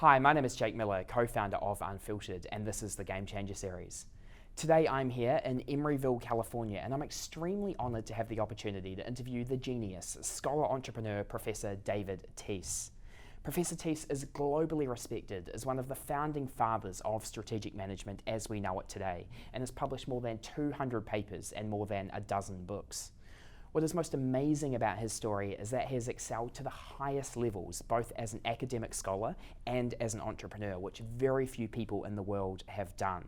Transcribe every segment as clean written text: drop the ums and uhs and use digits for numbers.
Hi, my name is Jake Millar, co-founder of Unfiltered, and this is the Game Changer series. Today I'm here in Emeryville, California, and I'm extremely honoured to have the opportunity to interview the genius, scholar-entrepreneur, Professor David Teece. Professor Teece is globally respected as one of the founding fathers of strategic management as we know it today, and has published more than 200 papers and more than a dozen books. What is most amazing about his story is that he has excelled to the highest levels, both as an academic scholar and as an entrepreneur, which very few people in the world have done.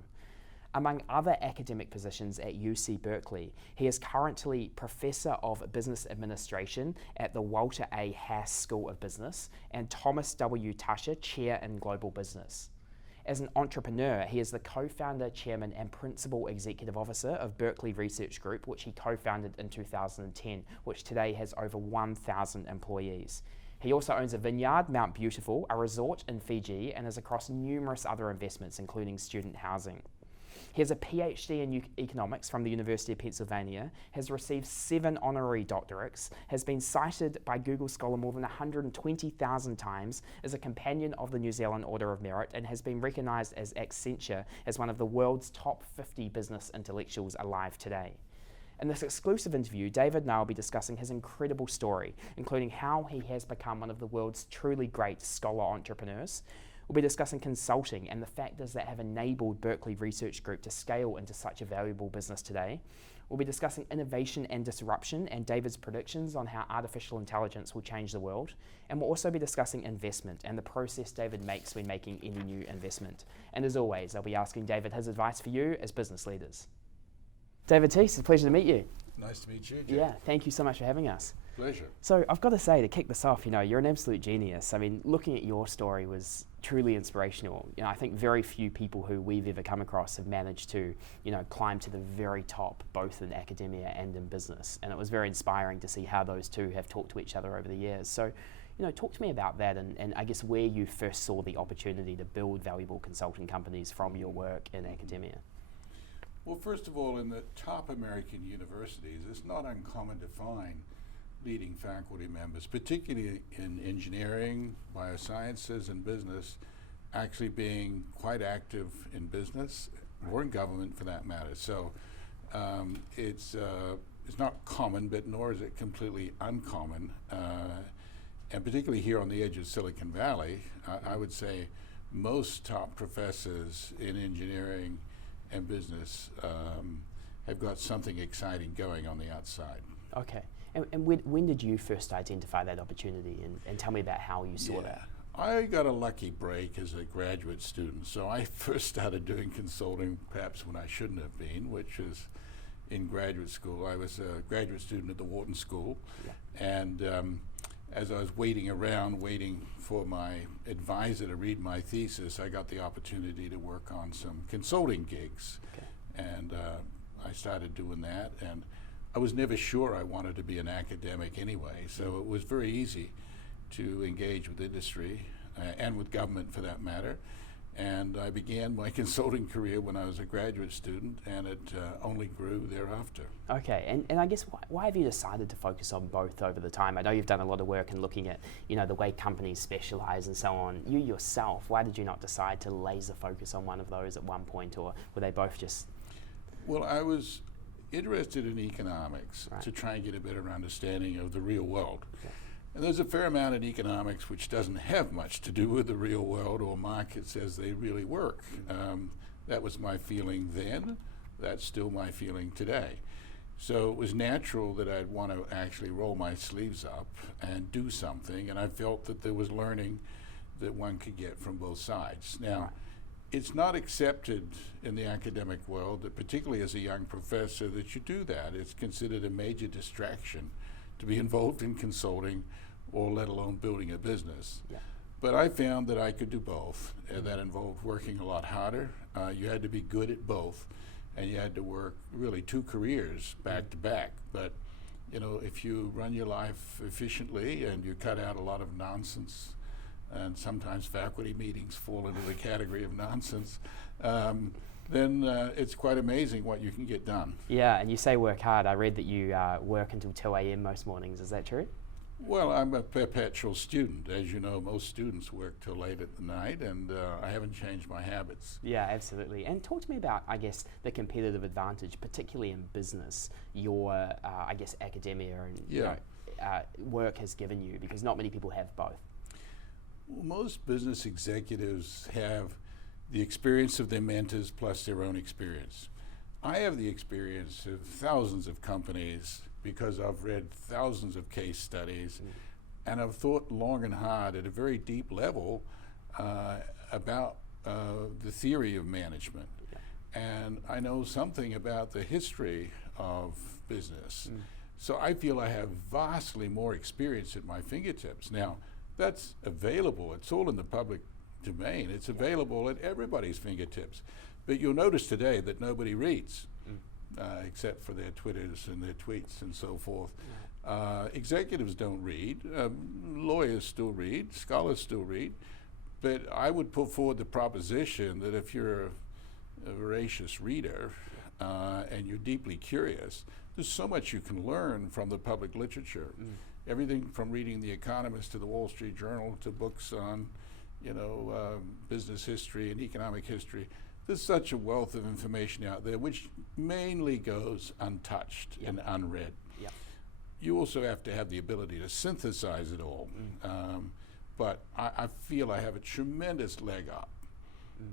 Among other academic positions at UC Berkeley, he is currently Professor of Business Administration at the Walter A. Haas School of Business and Thomas W. Tusher Chair in Global Business. As an entrepreneur, he is the co-founder, chairman, and principal executive officer of Berkeley Research Group, which he co-founded in 2010, which today has over 1,000 employees. He also owns a vineyard, Mount Beautiful, a resort in Fiji, and is across numerous other investments, including student housing. He has a PhD in economics from the University of Pennsylvania, has received 7 honorary doctorates, has been cited by Google Scholar more than 120,000 times, is a companion of the New Zealand Order of Merit, and has been recognised as Accenture as one of the world's top 50 business intellectuals alive today. In this exclusive interview, David and I will be discussing his incredible story, including how he has become one of the world's truly great scholar entrepreneurs. We'll be discussing consulting and the factors that have enabled Berkeley Research Group to scale into such a valuable business today. We'll be discussing innovation and disruption and David's predictions on how artificial intelligence will change the world. And we'll also be discussing investment and the process David makes when making any new investment. And as always, I'll be asking David his advice for you as business leaders. David Teece, it's a pleasure to meet you. Nice to meet you, Jake. Yeah, thank you so much for having us. Pleasure. So I've got to say, to kick this off, you're an absolute genius. I mean, looking at your story was truly inspirational. I think very few people who we've ever come across have managed to, climb to the very top, both in academia and in business. And it was very inspiring to see how those two have talked to each other over the years. So, talk to me about that and I guess where you first saw the opportunity to build valuable consulting companies from your work in academia. Well, first of all, in the top American universities, it's not uncommon to find leading faculty members, particularly in engineering, biosciences, and business, actually being quite active in business or in government for that matter. So it's not common, but nor is it completely uncommon. And particularly here on the edge of Silicon Valley, I would say most top professors in engineering and business have got something exciting going on the outside. Okay. And when did you first identify that opportunity and tell me about how you saw that? I got a lucky break as a graduate student. So I first started doing consulting perhaps when I shouldn't have been, which was in graduate school. I was a graduate student at the Wharton School. Yeah. And as I was waiting for my advisor to read my thesis, I got the opportunity to work on some consulting gigs. Okay. And I started doing that. And I was never sure I wanted to be an academic anyway, so it was very easy to engage with industry and with government for that matter. And I began my consulting career when I was a graduate student, and it only grew thereafter. Okay, and I guess why have you decided to focus on both over the time? I know you've done a lot of work in looking at the way companies specialize and so on. You yourself, why did you not decide to laser focus on one of those at one point, or were they both just? Well, I was interested in economics to try and get a better understanding of the real world. Okay. And there's a fair amount in economics which doesn't have much to do with the real world or markets as they really work. That was my feeling then. That's still my feeling today. So it was natural that I'd want to actually roll my sleeves up and do something, and I felt that there was learning that one could get from both sides. Now, it's not accepted in the academic world, that particularly as a young professor, that you do that. It's considered a major distraction to be involved in consulting or let alone building a business. Yeah. But I found that I could do both. That involved working a lot harder. You had to be good at both, and you had to work really 2 careers back to back. But if you run your life efficiently and you cut out a lot of nonsense, and sometimes faculty meetings fall into the category of nonsense, then it's quite amazing what you can get done. Yeah, and you say work hard. I read that you work until 2 a.m. most mornings. Is that true? Well, I'm a perpetual student. As you know, most students work till late at the night, and I haven't changed my habits. Yeah, absolutely. And talk to me about, I guess, the competitive advantage, particularly in business, your, I guess, academia and work has given you, because not many people have both. Well, most business executives have the experience of their mentors plus their own experience. I have the experience of thousands of companies because I've read thousands of case studies, and I've thought long and hard at a very deep level about the theory of management. And I know something about the history of business. So I feel I have vastly more experience at my fingertips. Now, that's available. It's all in the public domain. It's available at everybody's fingertips. But you'll notice today that nobody reads. Except for their Twitters and their tweets and so forth. Executives don't read, lawyers still read, scholars still read, but I would put forward the proposition that if you're a voracious reader and you're deeply curious, there's so much you can learn from the public literature. Everything from reading The Economist to the Wall Street Journal to books on, business history and economic history. There's such a wealth of information out there which mainly goes untouched and unread. You also have to have the ability to synthesize it all. But I feel I have a tremendous leg up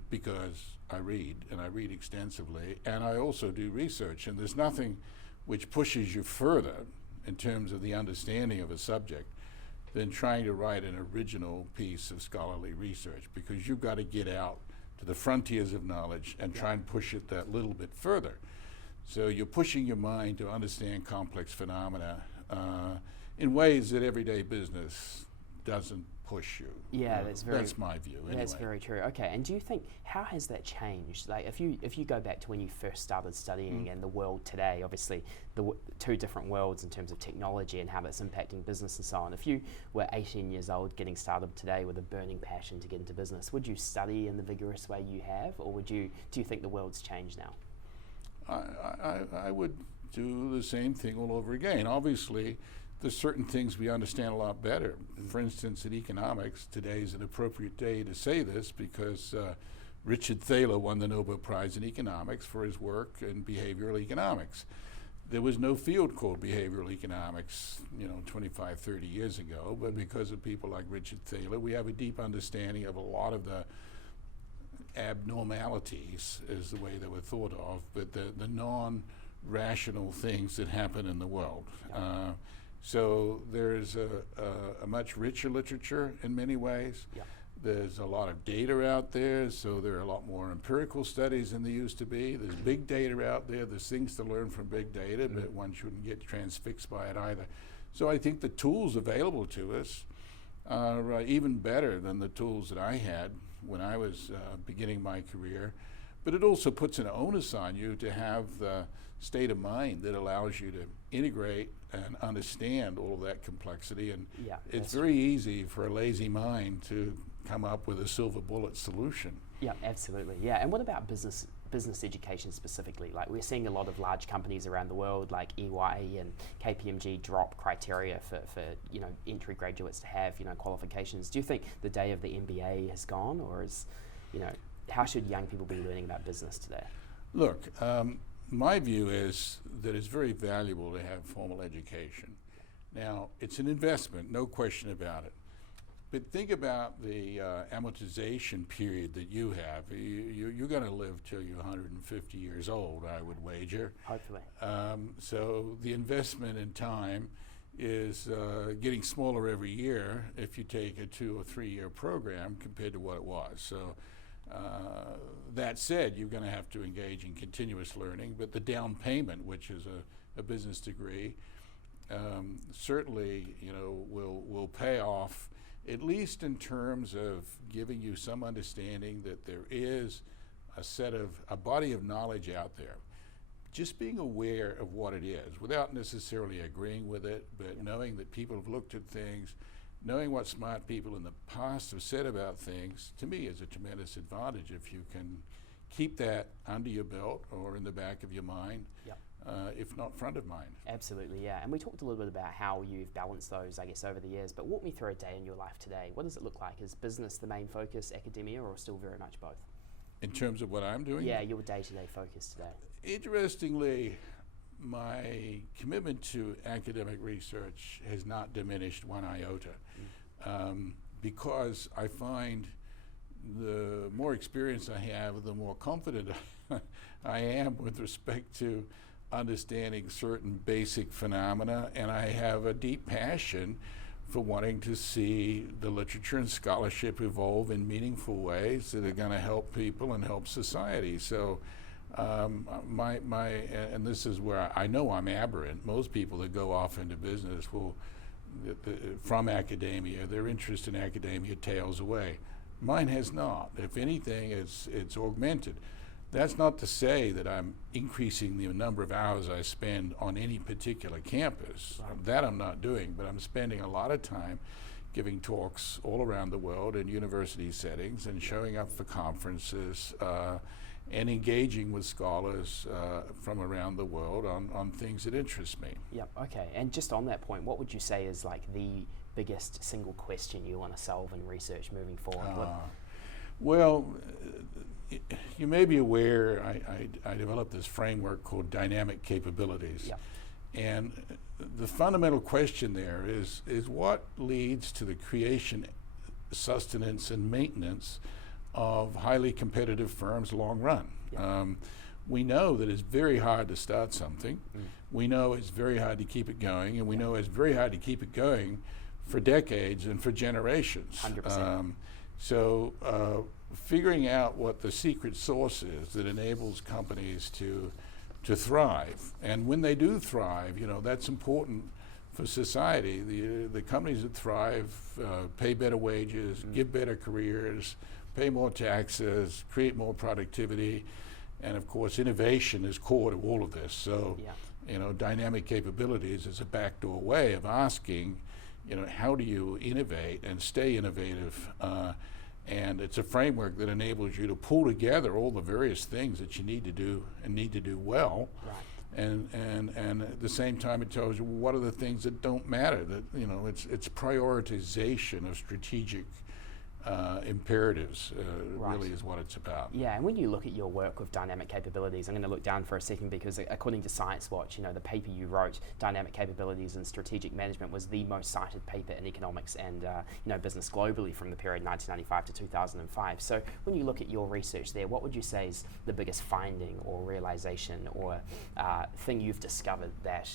because I read, and I read extensively, and I also do research, and there's nothing which pushes you further in terms of the understanding of a subject than trying to write an original piece of scholarly research, because you've got to get out to the frontiers of knowledge and try and push it that little bit further. So you're pushing your mind to understand complex phenomena in ways that everyday business doesn't push you. Yeah, that's my view. Anyway. That's very true. Okay, and do you think, how has that changed? Like, if you go back to when you first started studying and the world today, obviously two different worlds in terms of technology and how that's impacting business and so on. If you were 18 years old getting started today with a burning passion to get into business, would you study in the vigorous way you have, or do you think the world's changed now? I would do the same thing all over again. Obviously, there's certain things we understand a lot better. For instance, in economics, today is an appropriate day to say this because Richard Thaler won the Nobel Prize in economics for his work in behavioral economics. There was no field called behavioral economics, 25, 30 years ago, but because of people like Richard Thaler, we have a deep understanding of a lot of the abnormalities, is the way they were thought of, but the non-rational things that happen in the world. So there's a much richer literature in many ways. There's a lot of data out there, so there are a lot more empirical studies than there used to be. There's big data out there. There's things to learn from big data, but one shouldn't get transfixed by it either. So I think the tools available to us are even better than the tools that I had when I was beginning my career. But it also puts an onus on you to have the state of mind that allows you to integrate and understand all of that complexity. And it's very easy for a lazy mind to come up with a silver bullet solution. Yeah, absolutely. Yeah, and what about business education specifically? Like, we're seeing a lot of large companies around the world, like EY and KPMG, drop criteria for entry graduates to have qualifications. Do you think the day of the MBA has gone, or how should young people be learning about business today? Look, my view is that it's very valuable to have formal education. Now, it's an investment, no question about it. But think about the amortization period that you have. You're going to live till you're 150 years old, I would wager. Hopefully. So the investment in time is getting smaller every year if you take a 2 or 3 year program compared to what it was. So that said, you're going to have to engage in continuous learning, but the down payment, which is a business degree, certainly will pay off, at least in terms of giving you some understanding that there is a body of knowledge out there. Just being aware of what it is without necessarily agreeing with it, but knowing that people have looked at things, knowing what smart people in the past have said about things, to me is a tremendous advantage if you can keep that under your belt or in the back of your mind. if not front of mind. Absolutely, yeah. And we talked a little bit about how you've balanced those, I guess, over the years, but walk me through a day in your life today. What does it look like? Is business the main focus, academia, or still very much both? In terms of what I'm doing? Yeah, your day-to-day focus today. Interestingly, my commitment to academic research has not diminished one iota, because I find the more experience I have, the more confident I am with respect to understanding certain basic phenomena, and I have a deep passion for wanting to see the literature and scholarship evolve in meaningful ways that are going to help people and help society. So and this is where I know I'm aberrant. Most people that go off into business will, from academia, their interest in academia tails away. Mine has not. If anything, it's augmented. That's not to say that I'm increasing the number of hours I spend on any particular campus. Right. That I'm not doing, but I'm spending a lot of time giving talks all around the world in university settings and showing up for conferences and engaging with scholars from around the world on things that interest me. Yep, okay. And just on that point, what would you say is like the biggest single question you want to solve in research moving forward? Well, you may be aware I developed this framework called dynamic capabilities. Yep. And the fundamental question there is what leads to the creation, sustenance, and maintenance of highly competitive firms long run. Yep. We know that it's very hard to start something. We know it's very hard to keep it going, and we know it's very hard to keep it going for decades and for generations. 100%. So figuring out what the secret sauce is that enables companies to thrive, and when they do thrive, that's important for society. The companies that thrive pay better wages, give better careers, pay more taxes, create more productivity, and of course innovation is core to all of this. So dynamic capabilities is a backdoor way of asking, how do you innovate and stay innovative? And it's a framework that enables you to pull together all the various things that you need to do and need to do well. Right. And at the same time, it tells you what are the things that don't matter. That it's prioritization of strategic imperatives. Right. Really is what it's about. Yeah, and when you look at your work with dynamic capabilities, I'm going to look down for a second because according to Science Watch, the paper you wrote, Dynamic Capabilities in Strategic Management, was the most cited paper in economics and business globally from the period 1995 to 2005. So when you look at your research there, what would you say is the biggest finding or realization or thing you've discovered that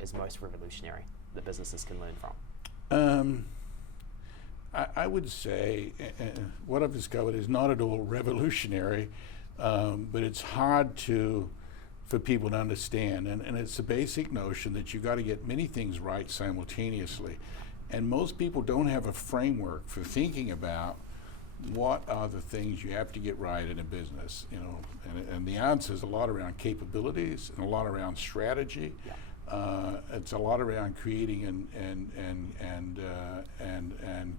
is most revolutionary that businesses can learn from? I would say what I've discovered is not at all revolutionary, but it's hard for people to understand. And it's the basic notion that you've got to get many things right simultaneously. And most people don't have a framework for thinking about what are the things you have to get right in a business. And the answer is a lot around capabilities and a lot around strategy. Yeah. It's a lot around creating and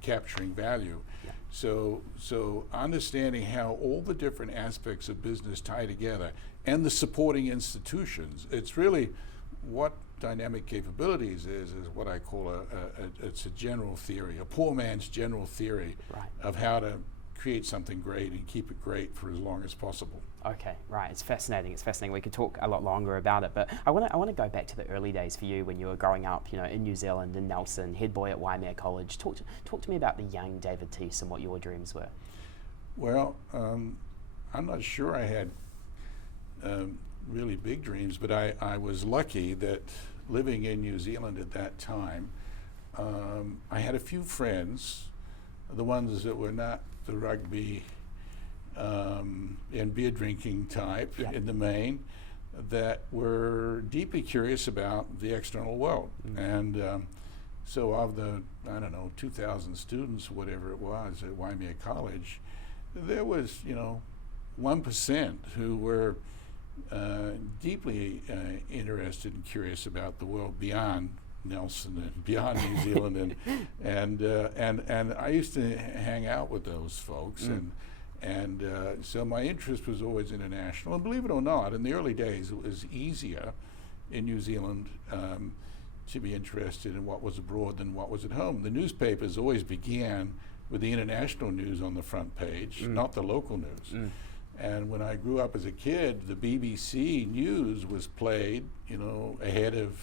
capturing value. Yeah. So understanding how all the different aspects of business tie together and the supporting institutions. It's really what dynamic capabilities is what I call it's a general theory, a poor man's general theory Right. of how to create something great and keep it great for as long as possible. Okay, right. It's fascinating. We could talk a lot longer about it, but I want to go back to the early days for you when you were growing up, in New Zealand, in Nelson, head boy at Waimea College. Talk to me about the young David Teece and what your dreams were. Well, I'm not sure I had really big dreams, but I was lucky that living in New Zealand at that time, I had a few friends, the ones that were not the rugby and beer drinking type in the main, that were deeply curious about the external world. And so of the, 2,000 students, whatever it was at Waimea College, there was, 1% who were deeply interested and curious about the world beyond Nelson and beyond New Zealand, and I used to hang out with those folks, and so my interest was always international. And believe it or not, in the early days, it was easier in New Zealand to be interested in what was abroad than what was at home. The newspapers always began with the international news on the front page, not the local news. And when I grew up as a kid, the BBC news was played, ahead of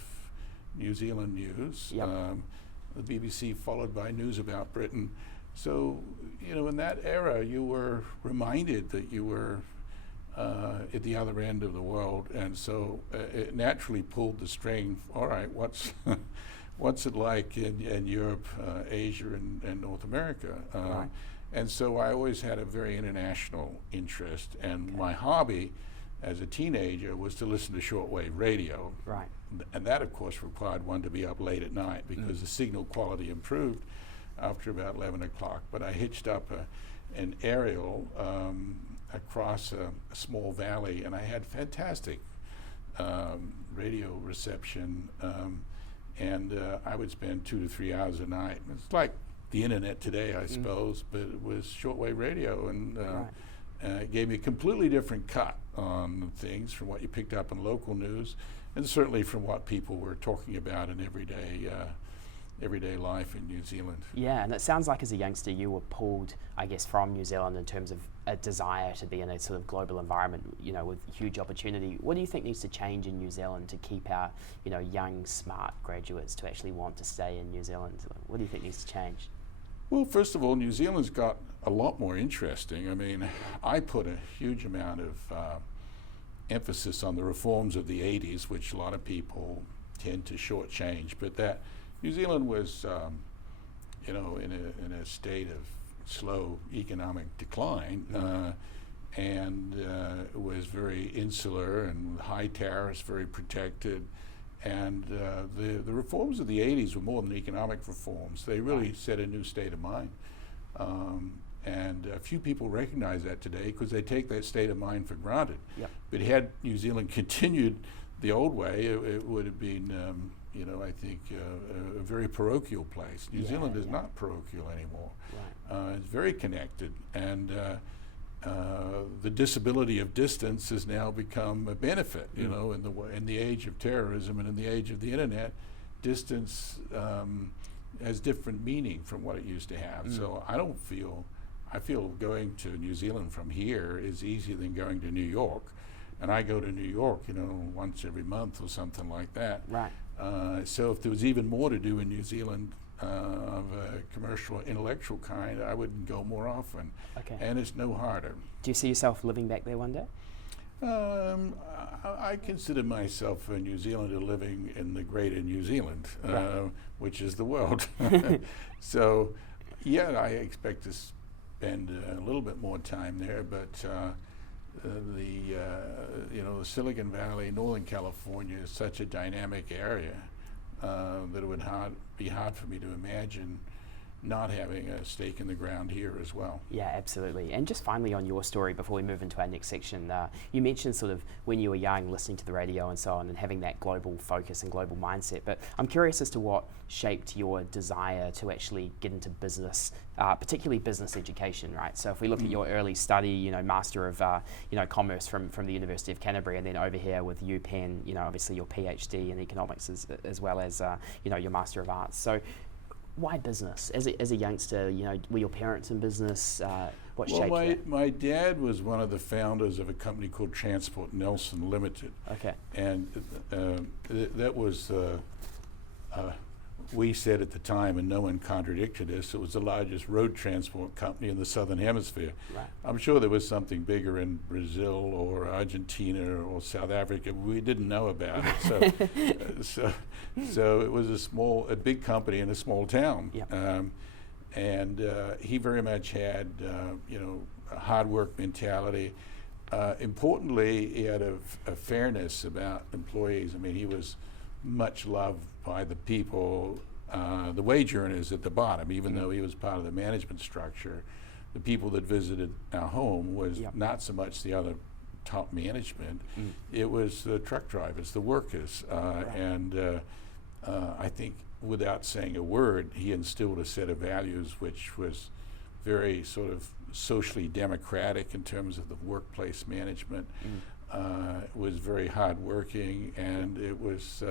New Zealand news. Yep. The BBC followed by news about Britain. So, in that era, you were reminded that you were at the other end of the world, and so it naturally pulled the string. All right, what's it like in Europe, Asia, and North America? Right. And so I always had a very international interest, and my hobby as a teenager was to listen to shortwave radio. Right. And that, of course, required one to be up late at night because the signal quality improved after about 11 o'clock. But I hitched up an aerial across a small valley, and I had fantastic radio reception, and I would spend 2 to 3 hours a night. It's like the internet today, I suppose, but it was shortwave radio, and it gave me a completely different cut on things from what you picked up in local news, and certainly from what people were talking about in everyday life in New Zealand. Yeah, and it sounds like as a youngster you were pulled, I guess, from New Zealand in terms of a desire to be in a sort of global environment, with huge opportunity. What do you think needs to change in New Zealand to keep our, young, smart graduates to actually want to stay in New Zealand? What do you think needs to change? Well, first of all, New Zealand's got a lot more interesting. I mean, I put a huge amount of emphasis on the reforms of the 80s, which a lot of people tend to shortchange, but that New Zealand was, in a state of slow economic decline, and was very insular and with high tariffs, very protected. And the reforms of the 80s were more than economic reforms. They really set a new state of mind. And a few people recognize that today because they take that state of mind for granted. Yep. But had New Zealand continued the old way, it would have been, I think, a very parochial place. New Zealand is not parochial anymore. Right. It's very connected, and the disability of distance has now become a benefit. In the age of terrorism and in the age of the internet, distance has different meaning from what it used to have. So I feel going to New Zealand from here is easier than going to New York. And I go to New York, once every month or something like that. Right. So if there was even more to do in New Zealand of a commercial, intellectual kind, I would go more often. Okay. And it's no harder. Do you see yourself living back there one day? I consider myself a New Zealander living in the greater New Zealand, which is the world. So, yeah, I expect to spend a little bit more time there, but the Silicon Valley, Northern California is such a dynamic area that it would be hard for me to imagine not having a stake in the ground here as well. Yeah, absolutely. And just finally on your story, before we move into our next section, you mentioned sort of when you were young, listening to the radio and so on, and having that global focus and global mindset. But I'm curious as to what shaped your desire to actually get into business, particularly business education, right? So if we look at your early study, Master of Commerce from the University of Canterbury, and then over here with UPenn, obviously your PhD in economics as well as your Master of Arts. So why business? As a youngster, were your parents in business? What shaped that? My dad was one of the founders of a company called Transport Nelson Limited. Okay. And that was, we said at the time, and no one contradicted us, it was the largest road transport company in the Southern Hemisphere. Right. I'm sure there was something bigger in Brazil or Argentina or South Africa. We didn't know about it. So it was a big company in a small town. Yep. And he very much had, a hard work mentality. Importantly, he had a fairness about employees. I mean, he was much loved by the people, the wage earners at the bottom, even though he was part of the management structure. The people that visited our home was not so much the other top management, it was the truck drivers, the workers. And I think without saying a word, he instilled a set of values which was very sort of socially democratic in terms of the workplace management. was very hardworking, and it was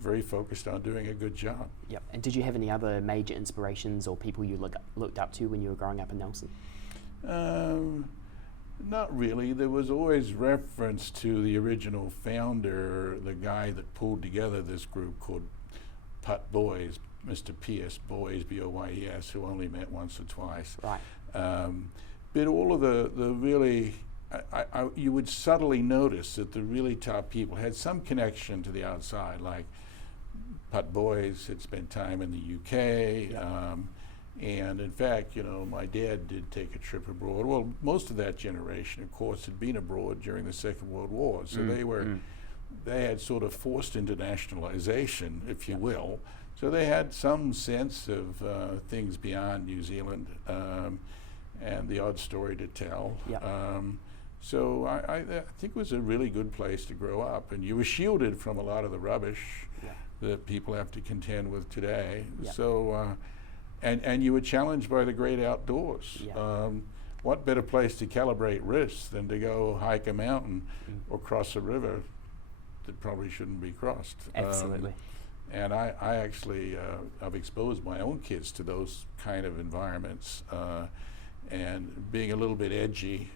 very focused on doing a good job. Yep. And did you have any other major inspirations or people you looked up to when you were growing up in Nelson? Not really. There was always reference to the original founder, the guy that pulled together this group called Putt Boys, Mr. P.S. Boys, B-O-Y-E-S, who only met once or twice. Right. But all of the really, you would subtly notice that the really top people had some connection to the outside, like Putt Boys had spent time in the UK. Yeah. And in fact, my dad did take a trip abroad. Well, most of that generation, of course, had been abroad during the Second World War. So they had sort of forced internationalization, if you will. So they had some sense of things beyond New Zealand and the odd story to tell. Yeah. So I think it was a really good place to grow up. And you were shielded from a lot of the rubbish that people have to contend with today. Yeah. So. And you were challenged by the great outdoors. Yeah. What better place to calibrate risks than to go hike a mountain or cross a river that probably shouldn't be crossed? Absolutely. And I actually I've exposed my own kids to those kind of environments, and being a little bit edgy,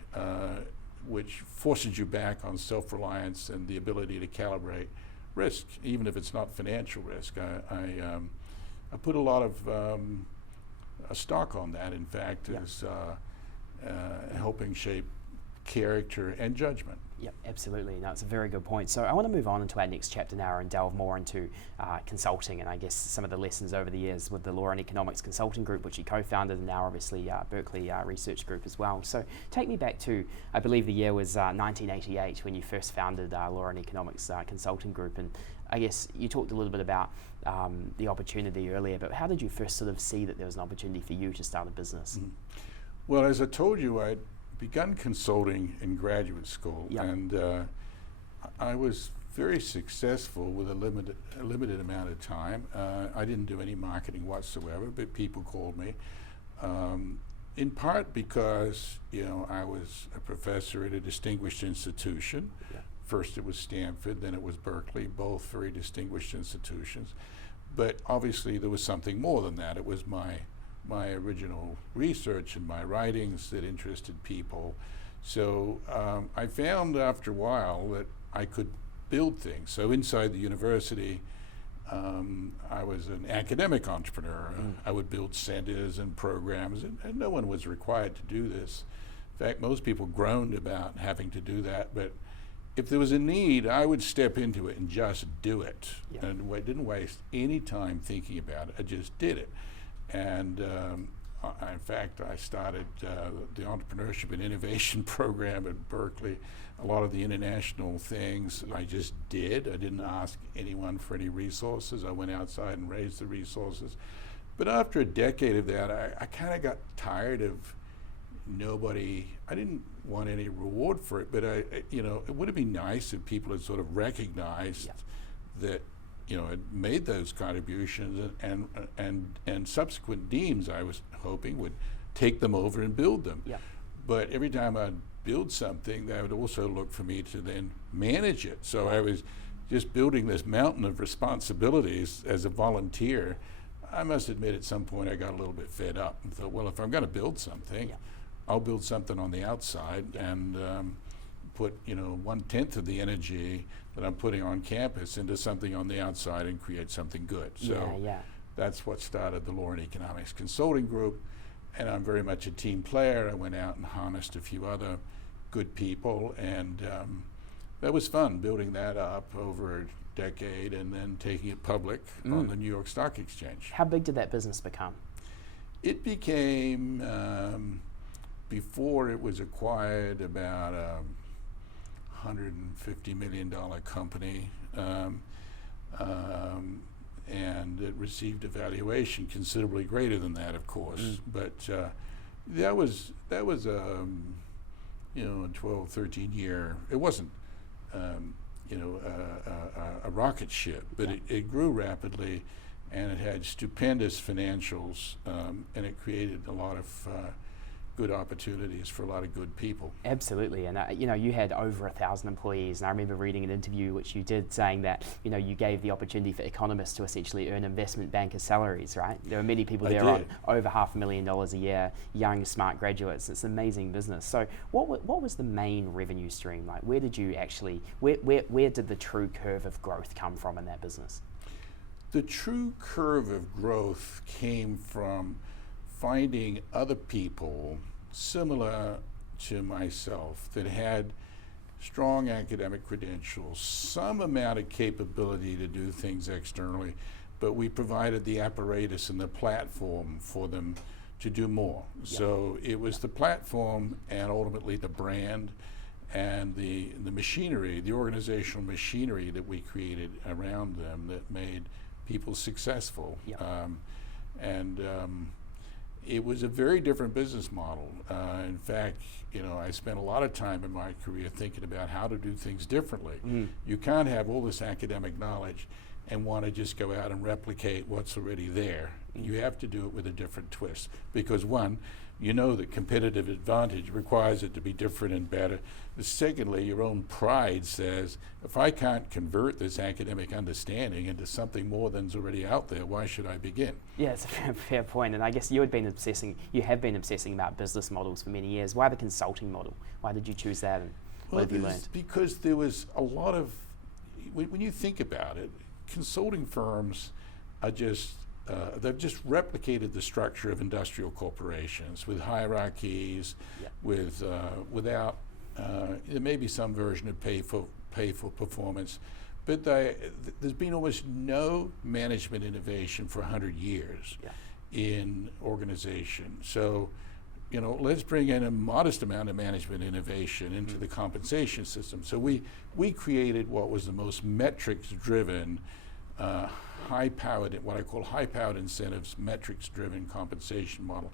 which forces you back on self-reliance and the ability to calibrate risk, even if it's not financial risk. I put a lot of a stock on that, in fact, as helping shape character and judgment. Yep, absolutely. No, it's a very good point. So I want to move on into our next chapter now and delve more into consulting and I guess some of the lessons over the years with the Law and Economics Consulting Group, which you co-founded, and now obviously Berkeley Research Group as well. So take me back to, I believe the year was 1988 when you first founded Law and Economics Consulting Group, and I guess you talked a little bit about the opportunity earlier, but how did you first sort of see that there was an opportunity for you to start a business? Well, as I told you, I'd begun consulting in graduate school, and I was very successful with a limited amount of time. I didn't do any marketing whatsoever, but people called me, in part because I was a professor at a distinguished institution. First it was Stanford, then it was Berkeley, both very distinguished institutions. But obviously there was something more than that. It was my original research and my writings that interested people. So I found after a while that I could build things. So inside the university, I was an academic entrepreneur. I would build centers and programs, and no one was required to do this. In fact, most people groaned about having to do that, but if there was a need, I would step into it and just do it. And I didn't waste any time thinking about it. I just did it. And in fact, I started the Entrepreneurship and Innovation program at Berkeley. A lot of the international things I just did. I didn't ask anyone for any resources. I went outside and raised the resources. But after a decade of that, I kind of got tired of I didn't want any reward for it, but it would have been nice if people had sort of recognized that had made those contributions, and subsequent deans, I was hoping, would take them over and build them. But every time I'd build something, they would also look for me to then manage it. So I was just building this mountain of responsibilities as a volunteer. I must admit at some point I got a little bit fed up and thought, well, if I'm going to build something, I'll build something on the outside and put 1/10 of the energy that I'm putting on campus into something on the outside and create something good. So that's what started the Law and Economics Consulting Group, and I'm very much a team player. I went out and harnessed a few other good people, and that was fun building that up over a decade and then taking it public on the New York Stock Exchange. How big did that business become? It became, before it was acquired, about a $150 million company, and it received a valuation considerably greater than that, of course. But that was a 12, 13 year. It wasn't a rocket ship, but it grew rapidly, and it had stupendous financials, and it created a lot of good opportunities for a lot of good people. Absolutely, and you had over 1,000 employees, and I remember reading an interview which you did saying that you gave the opportunity for economists to essentially earn investment bankers' salaries, right? There were many people there on over $500,000 a year, young, smart graduates. It's an amazing business. So what was the main revenue stream? Like, where did you actually, where did the true curve of growth come from in that business? The true curve of growth came from finding other people similar to myself that had strong academic credentials, some amount of capability to do things externally, but we provided the apparatus and the platform for them to do more. Yep. So it was the platform and ultimately the brand and the machinery, the organizational machinery that we created around them that made people successful. Yep. It was a very different business model. In fact, I spent a lot of time in my career thinking about how to do things differently. You can't have all this academic knowledge and want to just go out and replicate what's already there. You have to do it with a different twist, because one, that competitive advantage requires it to be different and better. Secondly, your own pride says, if I can't convert this academic understanding into something more than's already out there, why should I begin? Yeah, it's a fair point. And I guess you have been obsessing about business models for many years. Why the consulting model? Why did you choose that, and what have you learned? Because there was a lot of, when you think about it, consulting firms are they've just replicated the structure of industrial corporations with hierarchies, without there may be some version of pay for performance, but there's been almost no management innovation for 100 years in organization. So, let's bring in a modest amount of management innovation into the compensation system. So we created what was the most metrics-driven, what I call high-powered incentives, metrics-driven compensation model,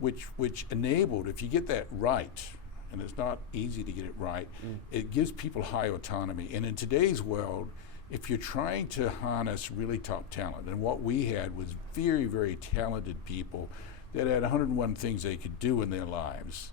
which enabled, if you get that right, and it's not easy to get it right, it gives people high autonomy. And in today's world, if you're trying to harness really top talent, and what we had was very, very talented people that had 101 things they could do in their lives.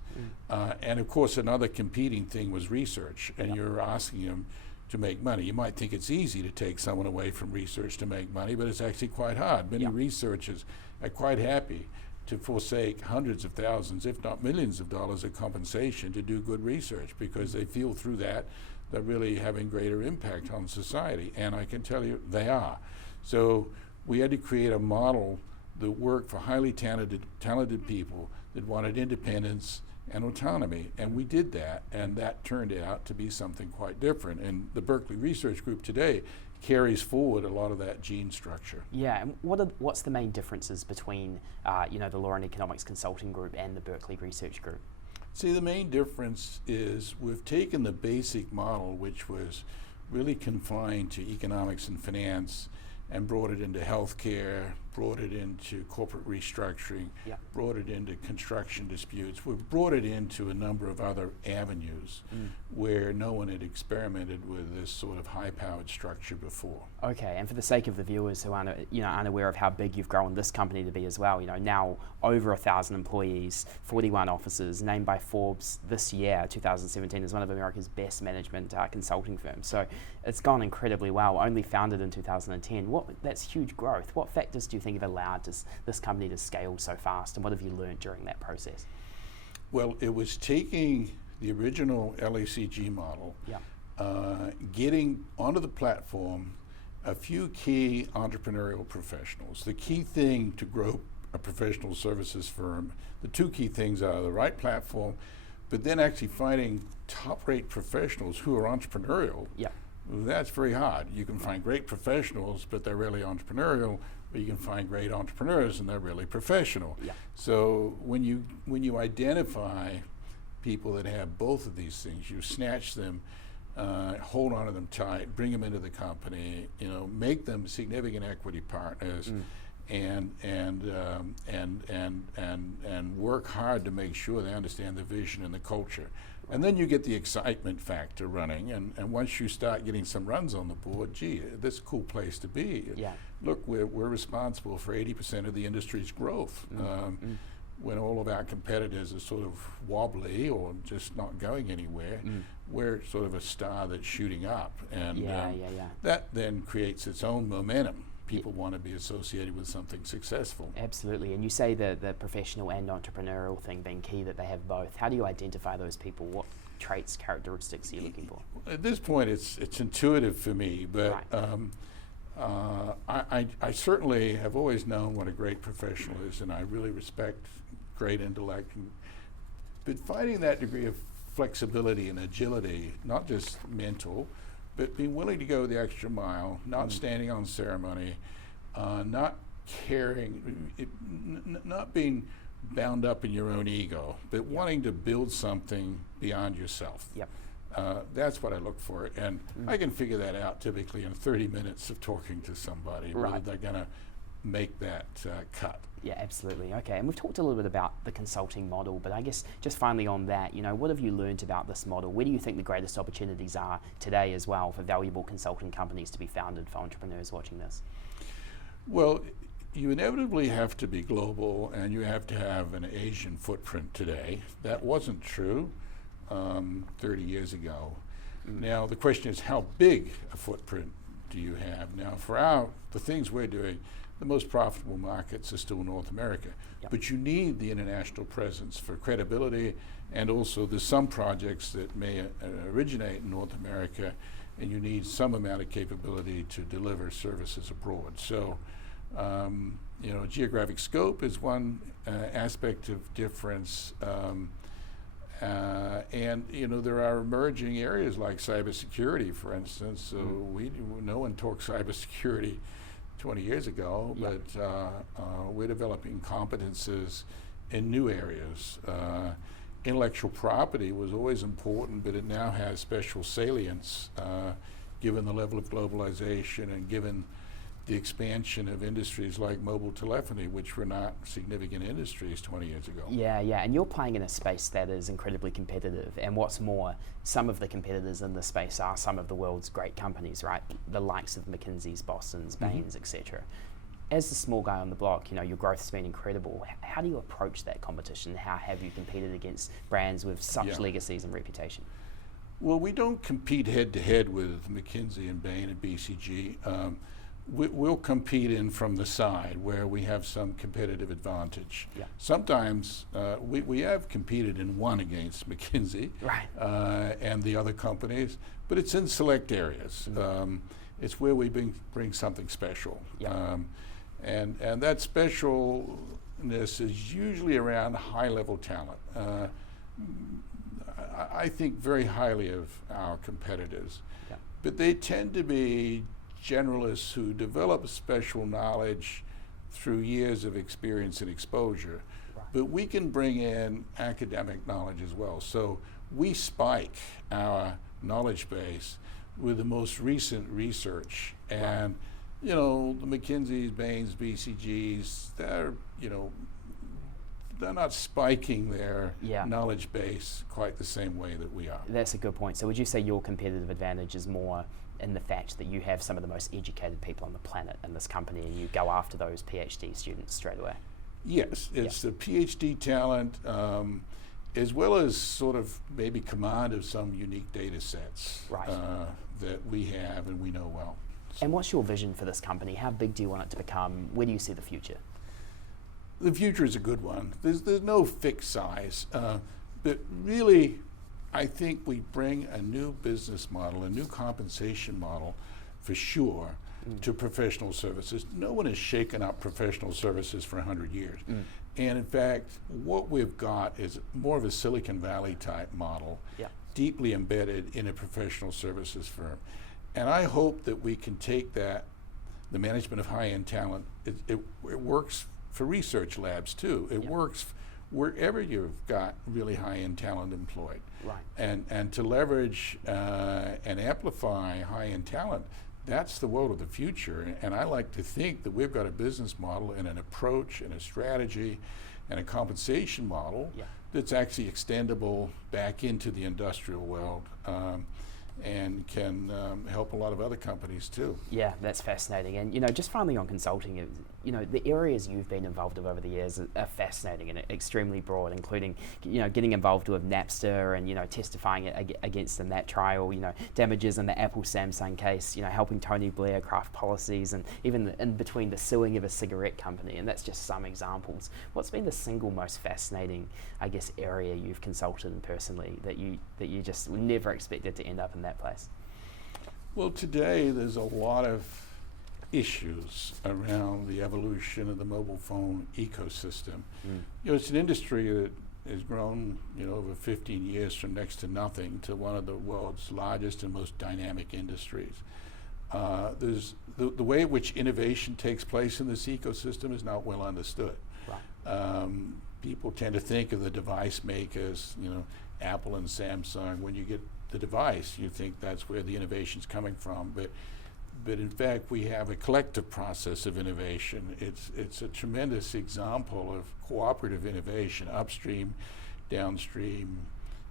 And of course, another competing thing was research, and you're asking them to make money. You might think it's easy to take someone away from research to make money, but it's actually quite hard. Many researchers are quite happy to forsake hundreds of thousands, if not millions of dollars of compensation to do good research, because they feel through that they're really having greater impact on society. And I can tell you they are. So we had to create a model that worked for highly talented people that wanted independence and autonomy, and we did that, and that turned out to be something quite different. And the Berkeley Research Group today carries forward a lot of that gene structure. Yeah, and what's the main differences between the Law and Economics Consulting Group and the Berkeley Research Group? See, the main difference is we've taken the basic model, which was really confined to economics and finance, and brought it into healthcare, brought it into corporate restructuring, brought it into construction disputes. We've brought it into a number of other avenues where no one had experimented with this sort of high-powered structure before. Okay, and for the sake of the viewers who aren't unaware of how big you've grown this company to be as well, now over 1,000 employees, 41 offices, named by Forbes this year, 2017, as one of America's best management consulting firms. So it's gone incredibly well, only founded in 2010. That's huge growth. What factors do you think have allowed this company to scale so fast, and what have you learned during that process? Well, it was taking the original LACG model, getting onto the platform a few key entrepreneurial professionals. The key thing to grow a professional services firm, the two key things are the right platform, but then actually finding top-rate professionals who are entrepreneurial. That's very hard. You can find great professionals, but they're really entrepreneurial, or you can find great entrepreneurs and they're really professional. So when you identify people that have both of these things, you snatch them, hold on to them tight, bring them into the company, make them significant equity partners, and work hard to make sure they understand the vision and the culture. And then you get the excitement factor running, and once you start getting some runs on the board, gee, this is a cool place to be. Look, we're responsible for 80% of the industry's growth. when all of our competitors are sort of wobbly or just not going anywhere, we're sort of a star that's shooting up. And that then creates its own momentum. People want to be associated with something successful. Absolutely. And you say the professional and entrepreneurial thing being key, that they have both. How do you identify those people? What traits, characteristics are you looking for? At this point, it's intuitive for me, but I certainly have always known what a great professional is, and I really respect great intellect. But finding that degree of flexibility and agility, not just mental, but being willing to go the extra mile, not standing on ceremony, not caring, not being bound up in your own ego, but wanting to build something beyond yourself. That's what I look for, and I can figure that out typically in 30 minutes of talking to somebody, whether they're going to make that cut. Yeah, absolutely. Okay, and we've talked a little bit about the consulting model, but I guess just finally on that, what have you learned about this model? Where do you think the greatest opportunities are today as well for valuable consulting companies to be founded for entrepreneurs watching this? Well, you inevitably have to be global, and you have to have an Asian footprint today. That wasn't true 30 years ago. Now, the question is, how big a footprint do you have? Now, for the things we're doing, the most profitable markets are still North America. But you need the international presence for credibility, and also there's some projects that may originate in North America, and you need some amount of capability to deliver services abroad. So, geographic scope is one aspect of difference. And there are emerging areas like cybersecurity, for instance. So no one talked cybersecurity 20 years ago, but we're developing competences in new areas. Intellectual property was always important, but it now has special salience given the level of globalization and given the expansion of industries like mobile telephony, which were not significant industries 20 years ago. Yeah, and you're playing in a space that is incredibly competitive, and what's more, some of the competitors in this space are some of the world's great companies, right? The likes of McKinsey's, Boston's, Bain's, etc. As the small guy on the block, your growth's been incredible. How do you approach that competition? How have you competed against brands with such legacies and reputation? Well, we don't compete head-to-head with McKinsey and Bain and BCG. We'll compete in from the side where we have some competitive advantage. Sometimes we have competed and won against McKinsey and the other companies, but it's in select areas. It's where we bring something special. And that specialness is usually around high-level talent. I think very highly of our competitors, but they tend to be generalists who develop special knowledge through years of experience and exposure. But we can bring in academic knowledge as well. So we spike our knowledge base with the most recent research. And, the McKinseys, Bains, BCGs, they're not spiking their knowledge base quite the same way that we are. That's a good point. So would you say your competitive advantage is more in the fact that you have some of the most educated people on the planet in this company, and you go after those PhD students straight away? Yes, it's the PhD talent, as well as sort of maybe command of some unique data sets that we have and we know well. And what's your vision for this company? How big do you want it to become? Where do you see the future? The future is a good one. There's no fixed size, but really, I think we bring a new business model, a new compensation model, for sure, to professional services. No one has shaken up professional services for 100 years. And in fact, what we've got is more of a Silicon Valley type model, deeply embedded in a professional services firm. And I hope that we can take that, the management of high-end talent, it works for research labs too. It works wherever you've got really high-end talent employed. And to leverage and amplify high-end talent, that's the world of the future. And I like to think that we've got a business model and an approach and a strategy and a compensation model that's actually extendable back into the industrial world. And can help a lot of other companies too. Yeah, that's fascinating. And just finally on consulting, the areas you've been involved with over the years are fascinating and extremely broad, including, getting involved with Napster and, testifying against in that trial, damages in the Apple Samsung case, helping Tony Blair craft policies, and even in between the suing of a cigarette company, and that's just some examples. What's been the single most fascinating, I guess, area you've consulted in personally that you just never expected to end up in that place? Well, today there's a lot of issues around the evolution of the mobile phone ecosystem. It's an industry that has grown, over 15 years from next to nothing to one of the world's largest and most dynamic industries. There's the way in which innovation takes place in this ecosystem is not well understood. Right. People tend to think of the device makers, Apple and Samsung. When you get the device, you think that's where the innovation's coming from, but in fact we have a collective process of innovation. It's a tremendous example of cooperative innovation, upstream, downstream,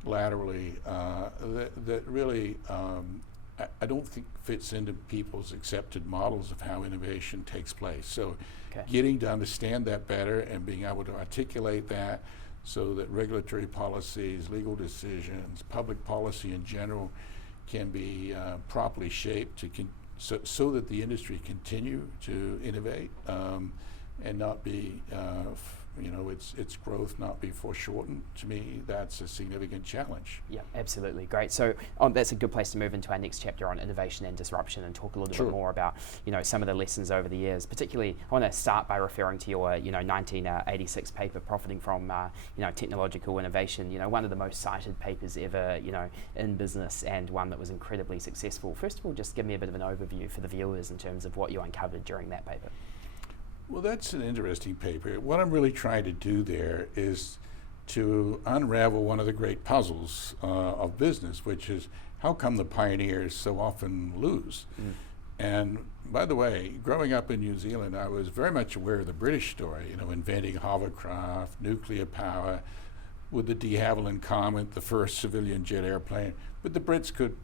laterally, that really I don't think fits into people's accepted models of how innovation takes place. So getting to understand that better and being able to articulate that so that regulatory policies, legal decisions, public policy in general can be properly shaped so that the industry continue to innovate and not be, its growth not be foreshortened. To me, that's a significant challenge. Yeah, absolutely. Great. So that's a good place to move into our next chapter on innovation and disruption and talk a little bit more about, some of the lessons over the years. Particularly, I want to start by referring to your, 1986 paper, Profiting from, Technological Innovation, one of the most cited papers ever, in business, and one that was incredibly successful. First of all, just give me a bit of an overview for the viewers in terms of what you uncovered during that paper. Well, that's an interesting paper. What I'm really trying to do there is to unravel one of the great puzzles of business, which is how come the pioneers so often lose? And by the way, growing up in New Zealand, I was very much aware of the British story, inventing hovercraft, nuclear power, with the de Havilland Comet, the first civilian jet airplane. But the Brits could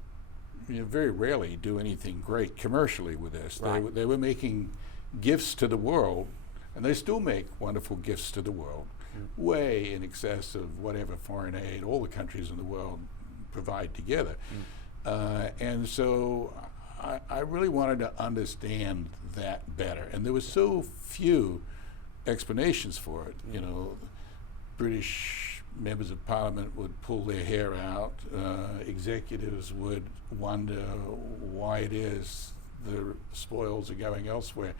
very rarely do anything great commercially with this. Right. They were making gifts to the world, and they still make wonderful gifts to the world, way in excess of whatever foreign aid all the countries in the world provide together. And so I really wanted to understand that better, and there were so few explanations for it. British members of parliament would pull their hair out, executives would wonder why it is the spoils are going elsewhere.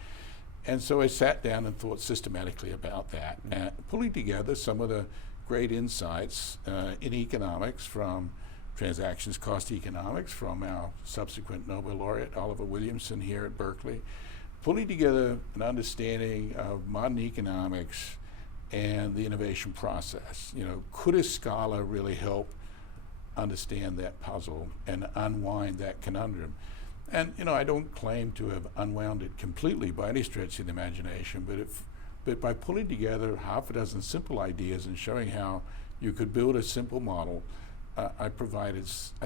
And so I sat down and thought systematically about that, and pulling together some of the great insights in economics from transactions cost economics from our subsequent Nobel laureate, Oliver Williamson, here at Berkeley, pulling together an understanding of modern economics and the innovation process. Could a scholar really help understand that puzzle and unwind that conundrum? And I don't claim to have unwound it completely by any stretch of the imagination, but by pulling together half a dozen simple ideas and showing how you could build a simple model, I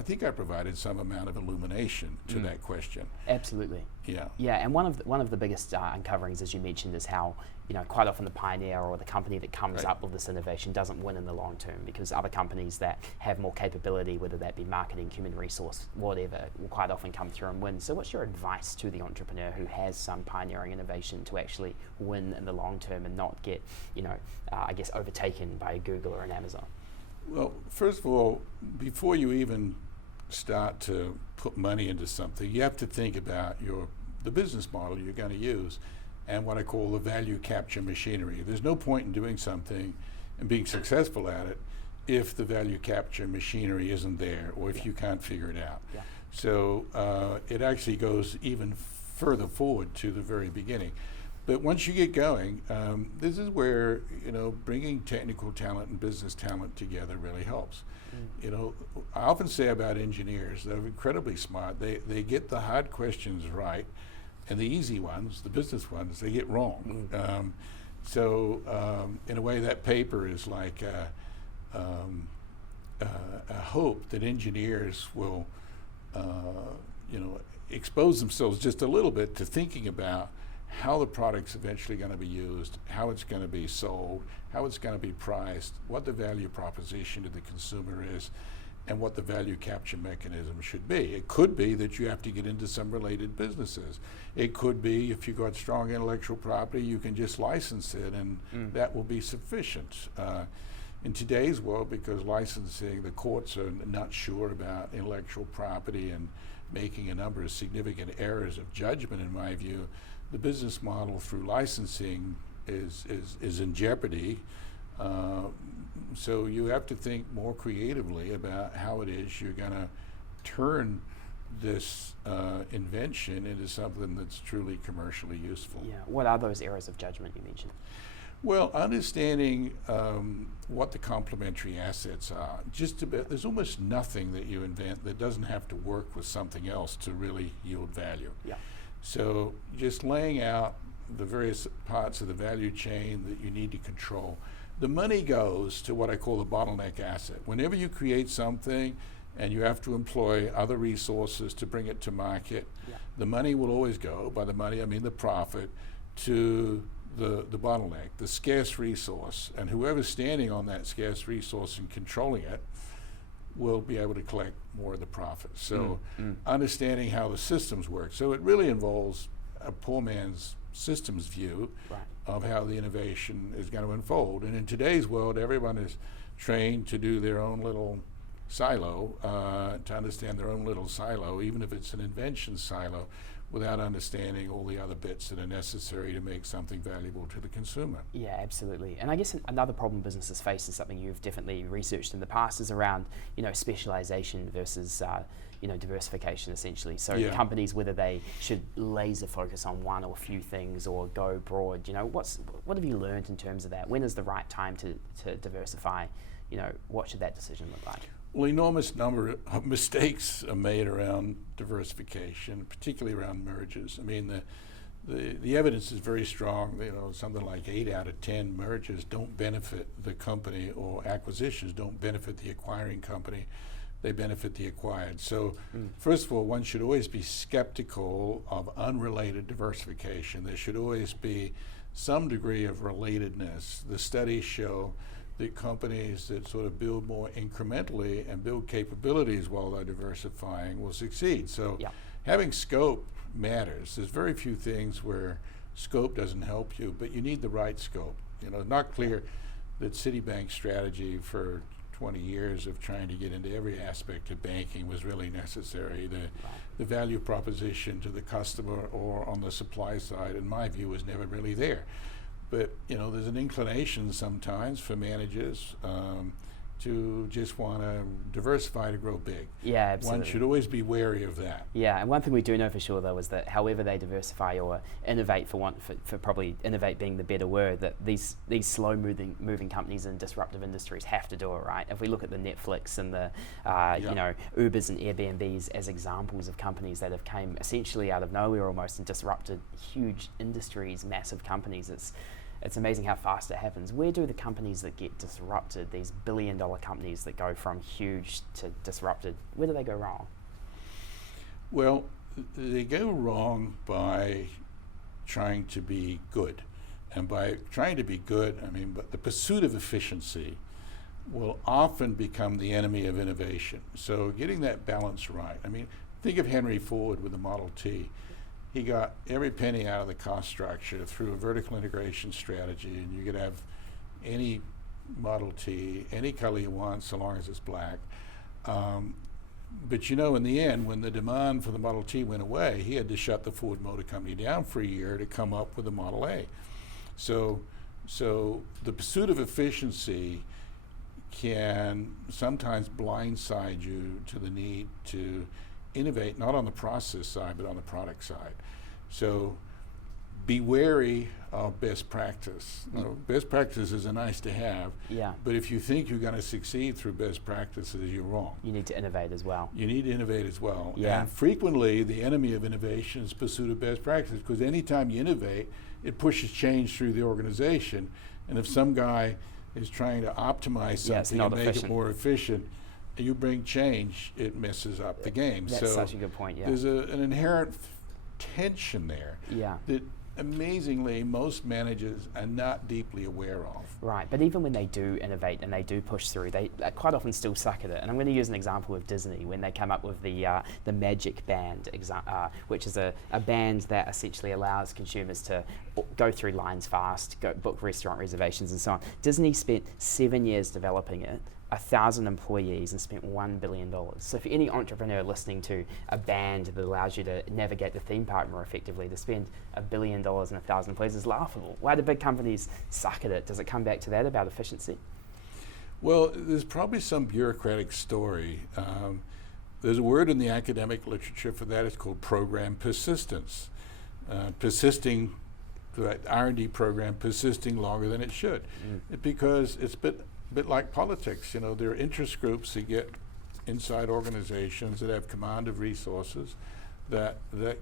think I provided some amount of illumination to that question. Absolutely. Yeah. Yeah, and one of the biggest uncoverings, as you mentioned, is how quite often the pioneer or the company that comes up with this innovation doesn't win in the long term, because other companies that have more capability, whether that be marketing, human resource, whatever, will quite often come through and win. So what's your advice to the entrepreneur who has some pioneering innovation to actually win in the long term and not get, overtaken by a Google or an Amazon? Well, first of all, before you even start to put money into something, you have to think about the business model you're going to use and what I call the value capture machinery. There's no point in doing something and being successful at it if the value capture machinery isn't there, or if you can't figure it out. Yeah. So it actually goes even further forward to the very beginning. But once you get going, this is where bringing technical talent and business talent together really helps. I often say about engineers, they're incredibly smart. They get the hard questions right, and the easy ones, the business ones, they get wrong. So in a way, that paper is like a hope that engineers will expose themselves just a little bit to thinking about how the product's eventually going to be used, how it's going to be sold, how it's going to be priced, what the value proposition to the consumer is, and what the value capture mechanism should be. It could be that you have to get into some related businesses. It could be if you've got strong intellectual property, you can just license it, and that will be sufficient. In today's world, because licensing, the courts are not sure about intellectual property and making a number of significant errors of judgment, in my view, the business model through licensing is in jeopardy. So you have to think more creatively about how it is you're going to turn this invention into something that's truly commercially useful. Yeah. What are those errors of judgment you mentioned? Well, understanding what the complementary assets are. There's almost nothing that you invent that doesn't have to work with something else to really yield value. Yeah. So just laying out the various parts of the value chain that you need to control. The money goes to what I call the bottleneck asset. Whenever you create something and you have to employ other resources to bring it to market, the money will always go, by the money I mean the profit, to the bottleneck, the scarce resource. And whoever's standing on that scarce resource and controlling it will be able to collect more of the profit. So understanding how the systems work. So it really involves a poor man's systems view of how the innovation is going to unfold. And in today's world, everyone is trained to do their own little silo, to understand their own little silo, even if it's an invention silo, without understanding all the other bits that are necessary to make something valuable to the consumer. Yeah, absolutely. And I guess another problem businesses face, and something you've definitely researched in the past, is around, specialization versus diversification, essentially. So companies, whether they should laser focus on one or a few things or go broad, what have you learned in terms of that? When is the right time to diversify? What should that decision look like? Well, enormous number of mistakes are made around diversification, particularly around mergers. I mean, the evidence is very strong. Something like 8 out of 10 mergers don't benefit the company, or acquisitions don't benefit the acquiring company. They benefit the acquired. So first of all, one should always be skeptical of unrelated diversification. There should always be some degree of relatedness. The studies show that companies that sort of build more incrementally and build capabilities while they're diversifying will succeed. So having scope matters. There's very few things where scope doesn't help you, but you need the right scope. Not clear that Citibank's strategy for 20 years of trying to get into every aspect of banking was really necessary. The value proposition to the customer or on the supply side, in my view, was never really there. But there's an inclination sometimes for managers to just want to diversify to grow big. Yeah, absolutely. One should always be wary of that. Yeah, and one thing we do know for sure, though, is that however they diversify or innovate, for probably innovate being the better word, that these slow-moving companies in disruptive industries have to do it, right? If we look at the Netflix and the Ubers and Airbnbs as examples of companies that have came essentially out of nowhere almost and disrupted huge industries, massive companies, it's amazing how fast it happens. Where do the companies that get disrupted, these billion-dollar companies that go from huge to disrupted, where do they go wrong? Well, they go wrong by trying to be good. And by trying to be good, but the pursuit of efficiency will often become the enemy of innovation. So getting that balance right. Think of Henry Ford with the Model T. He got every penny out of the cost structure through a vertical integration strategy, and you could have any Model T, any color you want, so long as it's black. But in the end, when the demand for the Model T went away, he had to shut the Ford Motor Company down for a year to come up with the Model A. So the pursuit of efficiency can sometimes blindside you to the need to innovate, not on the process side, but on the product side. So be wary of best practice. Best practices are nice to have, but if you think you're going to succeed through best practices, you're wrong. You need to innovate as well. You need to innovate as well. And frequently, the enemy of innovation is pursuit of best practices, because anytime you innovate, it pushes change through the organization. And if some guy is trying to optimize something and make it more efficient, you bring change, it messes up the game. That's such a good point, There's an inherent tension there that amazingly, most managers are not deeply aware of. Right, but even when they do innovate and they do push through, they quite often still suck at it. And I'm going to use an example of Disney when they come up with the Magic Band, which is a band that essentially allows consumers to go through lines fast, book restaurant reservations and so on. Disney spent 7 years developing it, 1,000 employees, and spent $1 billion. So for any entrepreneur listening to a band that allows you to navigate the theme park more effectively, to spend $1 billion and 1,000 employees is laughable. Why do big companies suck at it? Does it come back to that about efficiency? Well, there's probably some bureaucratic story. There's a word in the academic literature for that. It's called program persistence. Persisting, that R&D program persisting longer than it should, because it's a bit like politics. You know, there are interest groups that get inside organizations that have command of resources that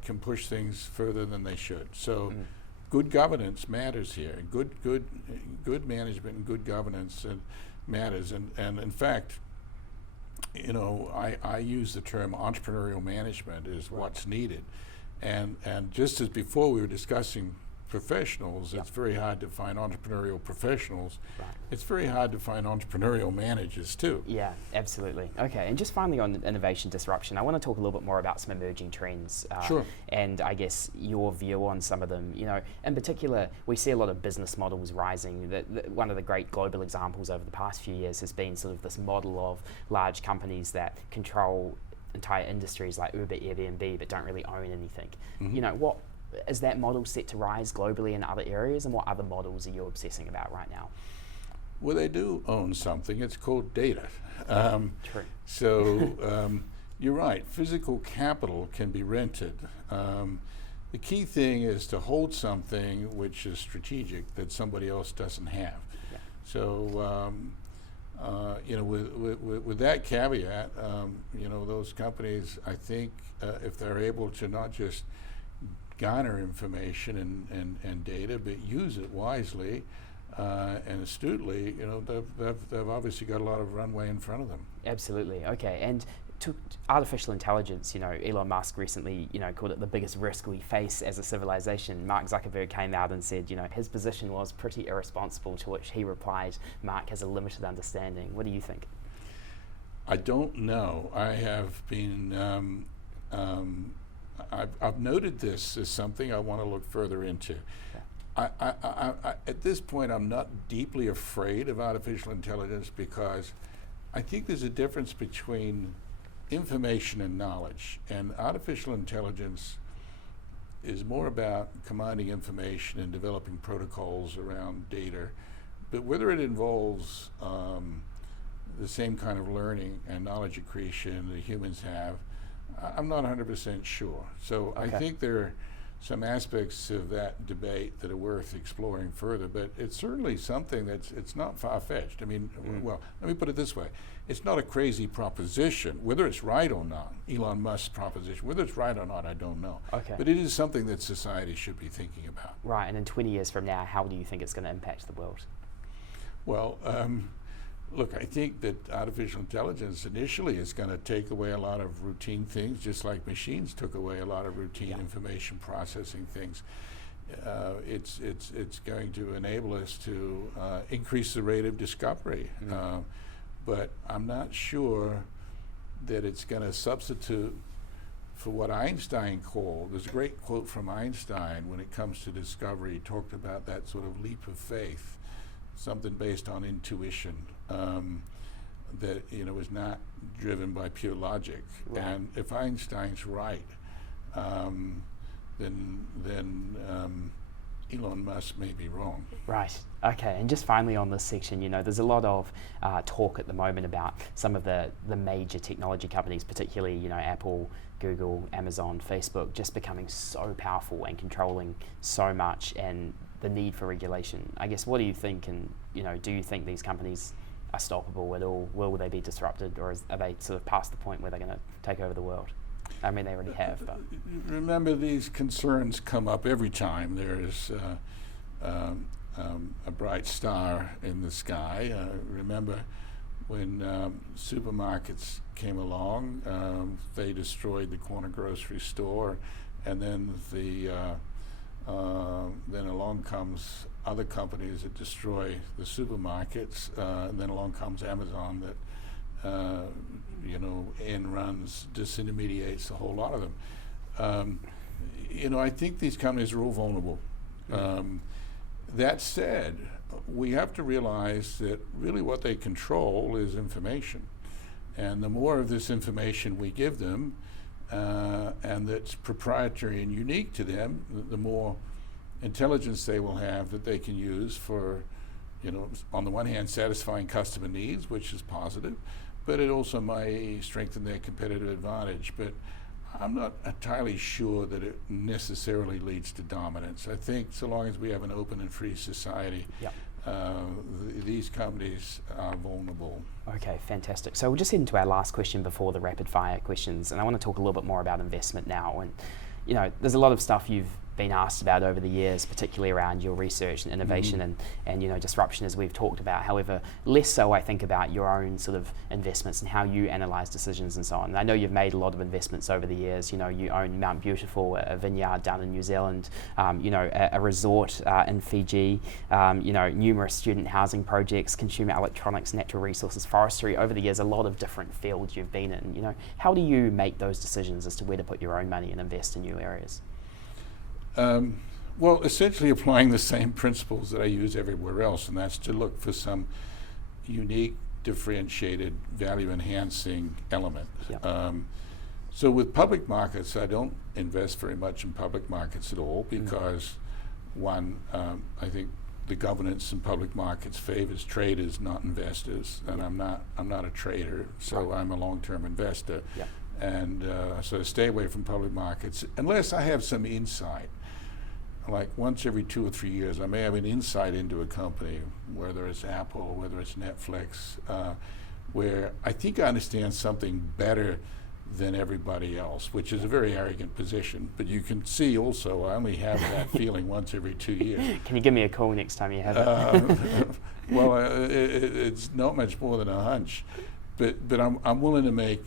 can push things further than they should. So good governance matters here. Good management and good governance matters. And in fact, you know, I use the term entrepreneurial management is what's needed. And just as before we were discussing professionals, it's very hard to find entrepreneurial professionals. Right. It's very hard to find entrepreneurial managers too. Yeah, absolutely. Okay, and just finally on innovation disruption, I want to talk a little bit more about some emerging trends. Sure. And I guess your view on some of them. You know, in particular, we see a lot of business models rising. One of the great global examples over the past few years has been sort of this model of large companies that control entire industries like Uber, Airbnb, but don't really own anything. You know, what is that model set to rise globally in other areas, and what other models are you obsessing about right now? Well, they do own something. It's called data. True. So you're right. Physical capital can be rented. The key thing is to hold something which is strategic that somebody else doesn't have. Yeah. So you know, with that caveat, you know, those companies, I think, if they're able to not just garner information and data, but use it wisely and astutely, you know, they've obviously got a lot of runway in front of them. Absolutely. Okay. And to artificial intelligence, you know, Elon Musk recently, you know, called it the biggest risk we face as a civilization. Mark Zuckerberg came out and said, you know, his position was pretty irresponsible, to which he replied, Mark has a limited understanding. What do you think? I don't know. I have been I've noted this as something I want to look further into. Okay. At this point, I'm not deeply afraid of artificial intelligence, because I think there's a difference between information and knowledge. And artificial intelligence is more about commanding information and developing protocols around data. But whether it involves the same kind of learning and knowledge accretion that humans have, I'm not 100% sure. So okay. I think there are some aspects of that debate that are worth exploring further, but it's certainly something it's not far-fetched. I mean, well, let me put it this way. It's not a crazy proposition. Whether it's right or not, Elon Musk's proposition, whether it's right or not, I don't know. Okay. But it is something that society should be thinking about. Right, and in 20 years from now, how do you think it's going to impact the world? Well, look, I think that artificial intelligence initially is going to take away a lot of routine things, just like machines took away a lot of routine information processing things. It's going to enable us to increase the rate of discovery. But I'm not sure that it's going to substitute for what Einstein called, there's a great quote from Einstein when it comes to discovery. He talked about that sort of leap of faith, something based on intuition. That, you know, is not driven by pure logic. Right. And if Einstein's right, then Elon Musk may be wrong. Right. Okay. And just finally on this section, you know, there's a lot of talk at the moment about some of the major technology companies, particularly, you know, Apple, Google, Amazon, Facebook, just becoming so powerful and controlling so much, and the need for regulation. I guess, what do you think? And, you know, do you think these companies are stoppable at all? Will they be disrupted, or are they sort of past the point where they're going to take over the world? I mean, they already have. But remember, these concerns come up every time there is a bright star in the sky. Remember when supermarkets came along, they destroyed the corner grocery store, and then the then along comes other companies that destroy the supermarkets, and then along comes Amazon that end runs, disintermediates a whole lot of them. I think these companies are all vulnerable. That said, we have to realize that really what they control is information. And the more of this information we give them, and that's proprietary and unique to them, the more intelligence they will have that they can use for, on the one hand, satisfying customer needs, which is positive, but it also may strengthen their competitive advantage. But I'm not entirely sure that it necessarily leads to dominance. I think so long as we have an open and free society, these companies are vulnerable. Okay, fantastic. So we'll just head into our last question before the rapid fire questions, and I want to talk a little bit more about investment now. And there's a lot of stuff you've been asked about over the years, particularly around your research and innovation and disruption, as we've talked about. However, less so I think about your own sort of investments and how you analyse decisions and so on. And I know you've made a lot of investments over the years. You own Mount Beautiful, a vineyard down in New Zealand, a resort in Fiji, numerous student housing projects, consumer electronics, natural resources, forestry. Over the years, a lot of different fields you've been in. How do you make those decisions as to where to put your own money and invest in new areas? Well, essentially applying the same principles that I use everywhere else, and that's to look for some unique, differentiated, value-enhancing element. Yep. So with public markets, I don't invest very much in public markets at all because, one, I think the governance in public markets favors traders, not investors, and I'm not a trader, so I'm a long-term investor. Yep. And so stay away from public markets unless I have some insight. Like once every 2 or 3 years, I may have an insight into a company, whether it's Apple, whether it's Netflix, where I think I understand something better than everybody else, which is a very arrogant position. But you can see also, I only have that feeling once every 2 years. Can you give me a call next time you have it? Well, it's not much more than a hunch, but I'm willing to make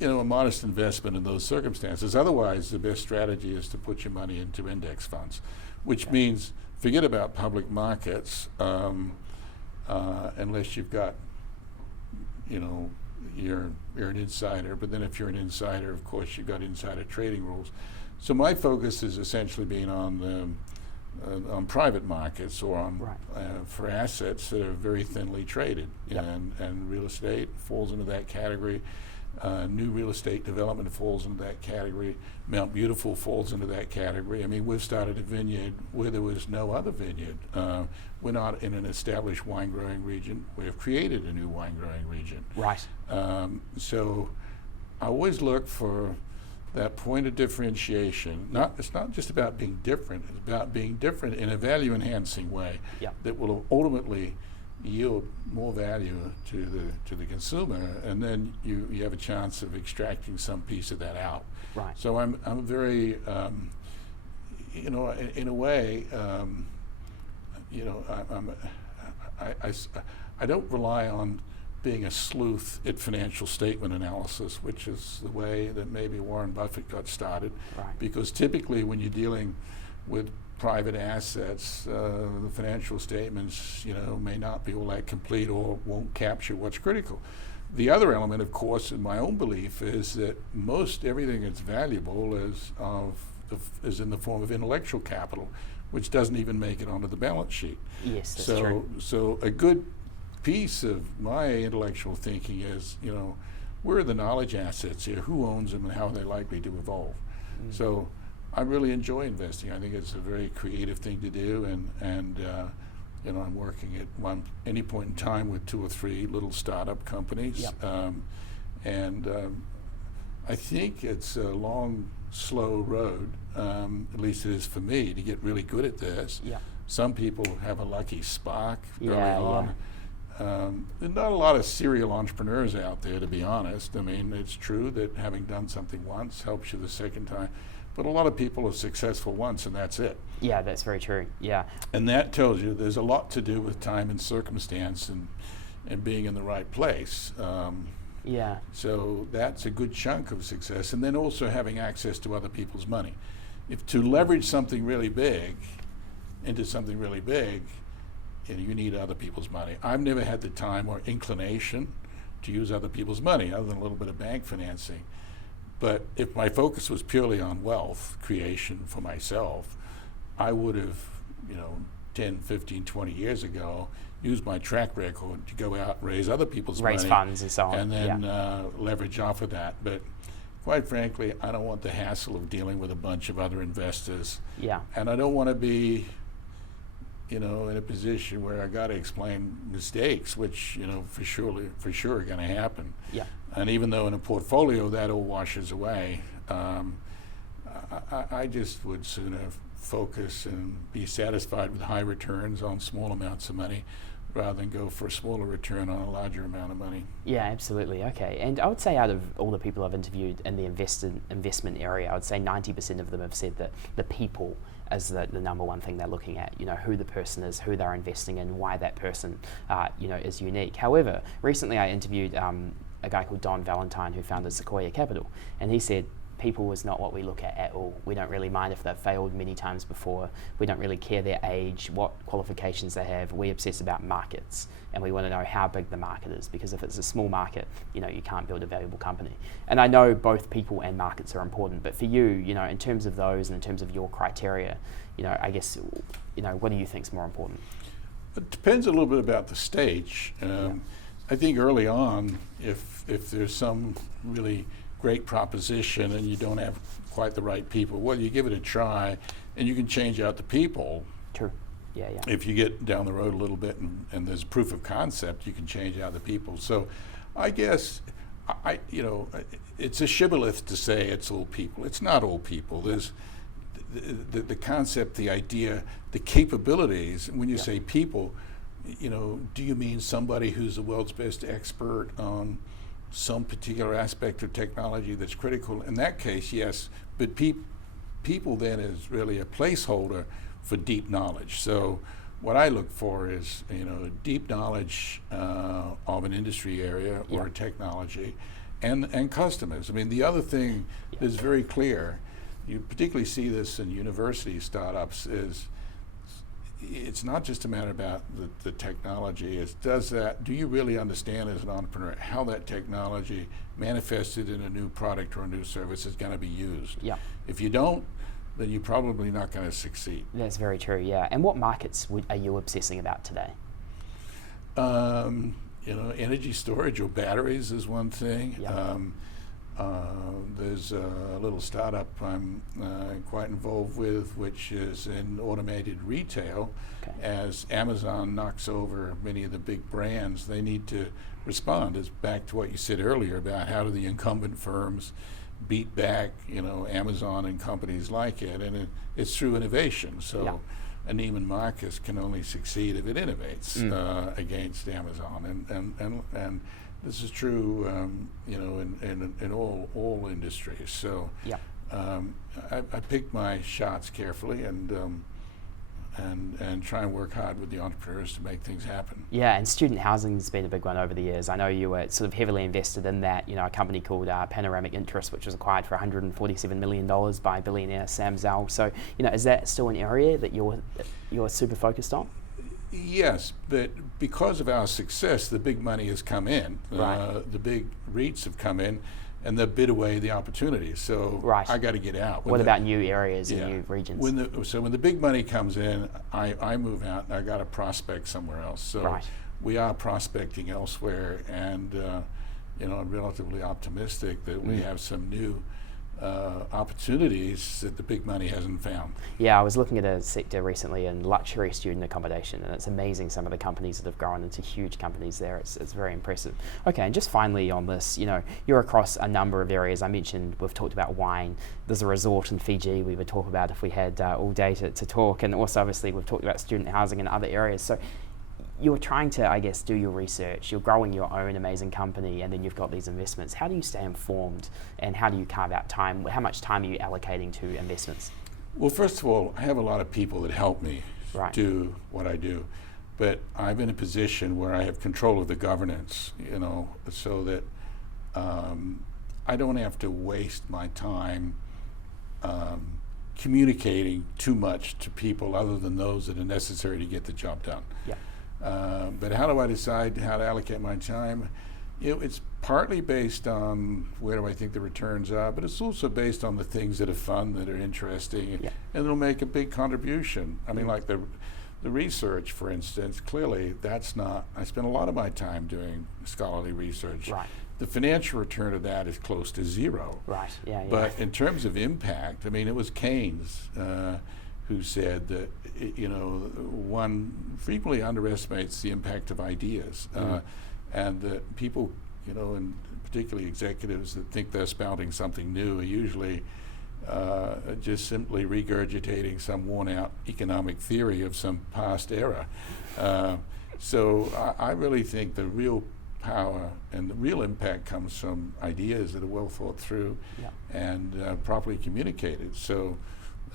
a modest investment in those circumstances. Otherwise, the best strategy is to put your money into index funds, which means forget about public markets unless you've got, you're an insider. But then if you're an insider, of course, you've got insider trading rules. So my focus is essentially being on private markets or on for assets that are very thinly traded, and real estate falls into that category. New real estate development falls into that category. Mount Beautiful falls into that category. I mean, we've started a vineyard where there was no other vineyard. We're not in an established wine growing region. We have created a new wine growing region. Right. So I always look for that point of differentiation. It's not just about being different. It's about being different in a value enhancing way that will ultimately yield more value to the consumer, and then you have a chance of extracting some piece of that out. Right. So I'm very, in a way, I don't rely on being a sleuth at financial statement analysis, which is the way that maybe Warren Buffett got started. Right. Because typically when you're dealing with private assets, the financial statements, may not be all that complete or won't capture what's critical. The other element, of course, in my own belief, is that most everything that's valuable is in the form of intellectual capital, which doesn't even make it onto the balance sheet. Yes, that's true. So a good piece of my intellectual thinking is, where are the knowledge assets here? Who owns them, and how are they likely to evolve? So I really enjoy investing. I think it's a very creative thing to do, and I'm working at any point in time with 2 or 3 little startup companies, I think it's a long, slow road. At least it is for me to get really good at this. Yeah. Some people have a lucky spark early on. There's not a lot of serial entrepreneurs out there, to be honest. I mean, it's true that having done something once helps you the second time. But a lot of people are successful once, and that's it. Yeah, that's very true. Yeah. And that tells you there's a lot to do with time and circumstance and being in the right place. So that's a good chunk of success. And then also having access to other people's money. if to leverage something really big into something really big, you need other people's money. I've never had the time or inclination to use other people's money, other than a little bit of bank financing. But if my focus was purely on wealth creation for myself, I would have, 10, 15, 20 years ago, used my track record to go out and raise other people's money. Raise funds and so on. And then leverage off of that. But quite frankly, I don't want the hassle of dealing with a bunch of other investors. Yeah. And I don't want to be, in a position where I got to explain mistakes, which, for sure are going to happen. Yeah. And even though in a portfolio that all washes away, I just would sooner focus and be satisfied with high returns on small amounts of money rather than go for a smaller return on a larger amount of money. Yeah, absolutely. Okay. And I would say out of all the people I've interviewed in the investment area, I would say 90% of them have said that the people is the number one thing they're looking at, who the person is, who they're investing in, why that person, is unique. However, recently I interviewed a guy called Don Valentine who founded Sequoia Capital, and he said, people is not what we look at all. We don't really mind if they've failed many times before. We don't really care their age, what qualifications they have. We obsess about markets, and we want to know how big the market is, because if it's a small market, you can't build a valuable company. And I know both people and markets are important, but for you, in terms of those and in terms of your criteria, I guess, what do you think is more important? It depends a little bit about the stage. I think early on, if there's some really great proposition and you don't have quite the right people, well, you give it a try and you can change out the people. True. Yeah. If you get down the road a little bit and there's proof of concept, you can change out the people. So I guess, it's a shibboleth to say it's all people. It's not all people. There's the concept, the idea, the capabilities. When you say people, do you mean somebody who's the world's best expert on some particular aspect of technology that's critical? In that case, yes, but people then is really a placeholder for deep knowledge. So what I look for is, deep knowledge of an industry area or a technology and customers. I mean, the other thing that's very clear, you particularly see this in university startups, is it's not just a matter about the technology. It's do you really understand as an entrepreneur how that technology manifested in a new product or a new service is going to be used? Yeah. If you don't, then you're probably not going to succeed. That's very true, yeah. And what markets are you obsessing about today? Energy storage or batteries is one thing. Yeah. There's a little startup I'm quite involved with, which is in automated retail. Okay. As Amazon knocks over many of the big brands, they need to respond. It's back to what you said earlier about how do the incumbent firms beat back, Amazon and companies like it, and it's through innovation. So a Neiman Marcus can only succeed if it innovates against Amazon, and this is true, in all industries. So I pick my shots carefully and try and work hard with the entrepreneurs to make things happen. Yeah, and student housing has been a big one over the years. I know you were sort of heavily invested in that. A company called Panoramic Interest, which was acquired for $147 million by billionaire Sam Zell. So, is that still an area that you're super focused on? Yes, but because of our success, the big money has come in. Right. The big REITs have come in, and they've bid away the opportunities. So I got to get out. What about new areas and new regions? When the big money comes in, I move out and I got to prospect somewhere else. So we are prospecting elsewhere, and I'm relatively optimistic that we have some new opportunities that the big money hasn't found. Yeah, I was looking at a sector recently in luxury student accommodation, and it's amazing some of the companies that have grown into huge companies there. It's very impressive. Okay, and just finally on this, you're across a number of areas. I mentioned we've talked about wine. There's a resort in Fiji we would talk about if we had all day to talk, and also obviously we've talked about student housing and other areas. So you're trying to, I guess, do your research, you're growing your own amazing company, and then you've got these investments. How do you stay informed, and how do you carve out time? How much time are you allocating to investments? Well, first of all, I have a lot of people that help me do what I do, but I'm in a position where I have control of the governance, so that I don't have to waste my time communicating too much to people other than those that are necessary to get the job done. Yeah. But how do I decide how to allocate my time? It's partly based on where do I think the returns are, but it's also based on the things that are fun, that are interesting, and it'll make a big contribution. I mean, like the research, for instance, clearly that's not, I spend a lot of my time doing scholarly research. Right. The financial return of that is close to zero. Right, yeah. But in terms of impact, I mean, it was Keynes who said that, one frequently underestimates the impact of ideas. And that people, and particularly executives that think they're spouting something new are usually just simply regurgitating some worn-out economic theory of some past era. So I really think the real power and the real impact comes from ideas that are well thought through and properly communicated. So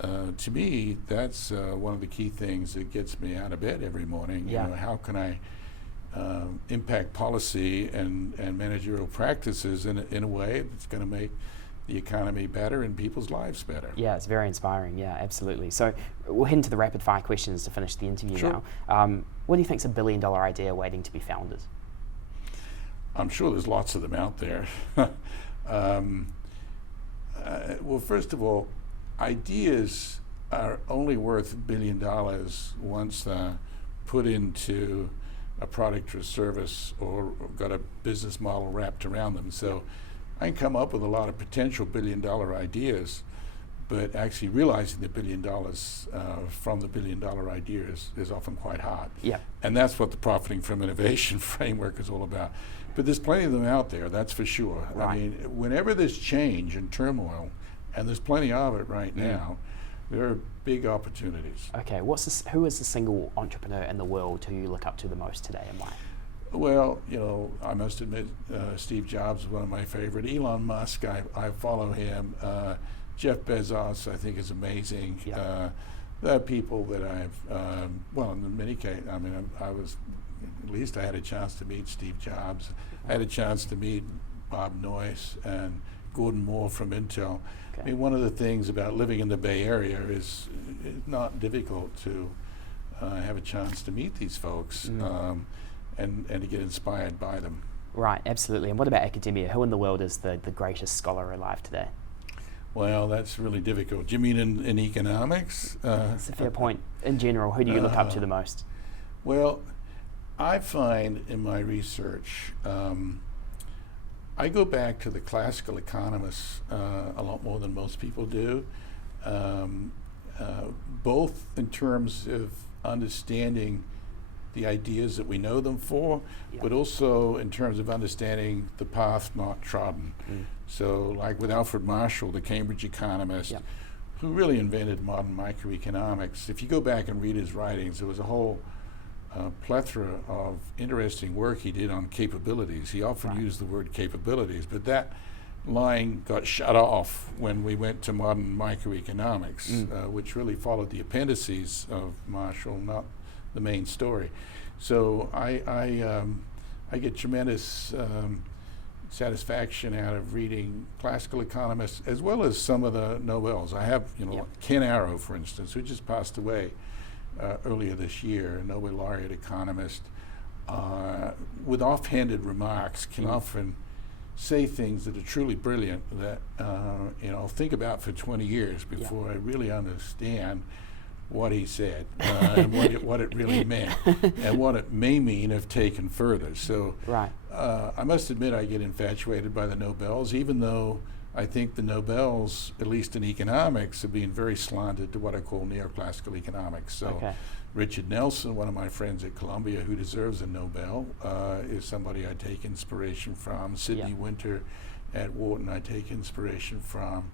to me, that's one of the key things that gets me out of bed every morning. How can I impact policy and managerial practices in a way that's going to make the economy better and people's lives better. Yeah, it's very inspiring. Yeah, absolutely. So we'll head into the rapid fire questions to finish the interview now. What do you think is $1 billion idea waiting to be founded? I'm sure there's lots of them out there. Well, first of all, ideas are only worth $1 billion once they're put into a product or service or got a business model wrapped around them. So I can come up with a lot of potential $1 billion ideas, but actually realizing the $1 billion from the $1 billion idea is often quite hard. Yeah. And that's what the Profiting from Innovation framework is all about. But there's plenty of them out there, that's for sure. Right. I mean, whenever there's change and turmoil, and there's plenty of it right now, there are big opportunities. Okay, who is the single entrepreneur in the world who you look up to the most today and why? Well, I must admit, Steve Jobs is one of my favorite. Elon Musk, I follow him. Jeff Bezos, I think, is amazing. Yeah. There are people that I've, in many cases, I mean, at least I had a chance to meet Steve Jobs. I had a chance to meet Bob Noyce and Gordon Moore from Intel. Okay. I mean, one of the things about living in the Bay Area is it's not difficult to have a chance to meet these folks and to get inspired by them. Right, absolutely. And what about academia? Who in the world is the greatest scholar alive today? Well, that's really difficult. Do you mean in economics? That's a fair point. In general, who do you look up to the most? Well, I find in my research, I go back to the classical economists a lot more than most people do, both in terms of understanding the ideas that we know them for, but also in terms of understanding the path not trodden. So like with Alfred Marshall, the Cambridge economist, who really invented modern microeconomics, if you go back and read his writings, there was a whole plethora of interesting work he did on capabilities. He often used the word capabilities, but that line got shut off when we went to modern microeconomics, which really followed the appendices of Marshall, not the main story. So I get tremendous satisfaction out of reading classical economists as well as some of the Nobels. I have, Ken Arrow, for instance, who just passed away earlier this year, a Nobel laureate economist, with offhanded remarks can often say things that are truly brilliant that I'll think about for 20 years before I really understand what he said and what it really meant and what it may mean if taken further. So I must admit I get infatuated by the Nobels, even though I think the Nobels, at least in economics, have been very slanted to what I call neoclassical economics. So Richard Nelson, one of my friends at Columbia who deserves a Nobel, is somebody I take inspiration from. Sidney Winter at Wharton I take inspiration from.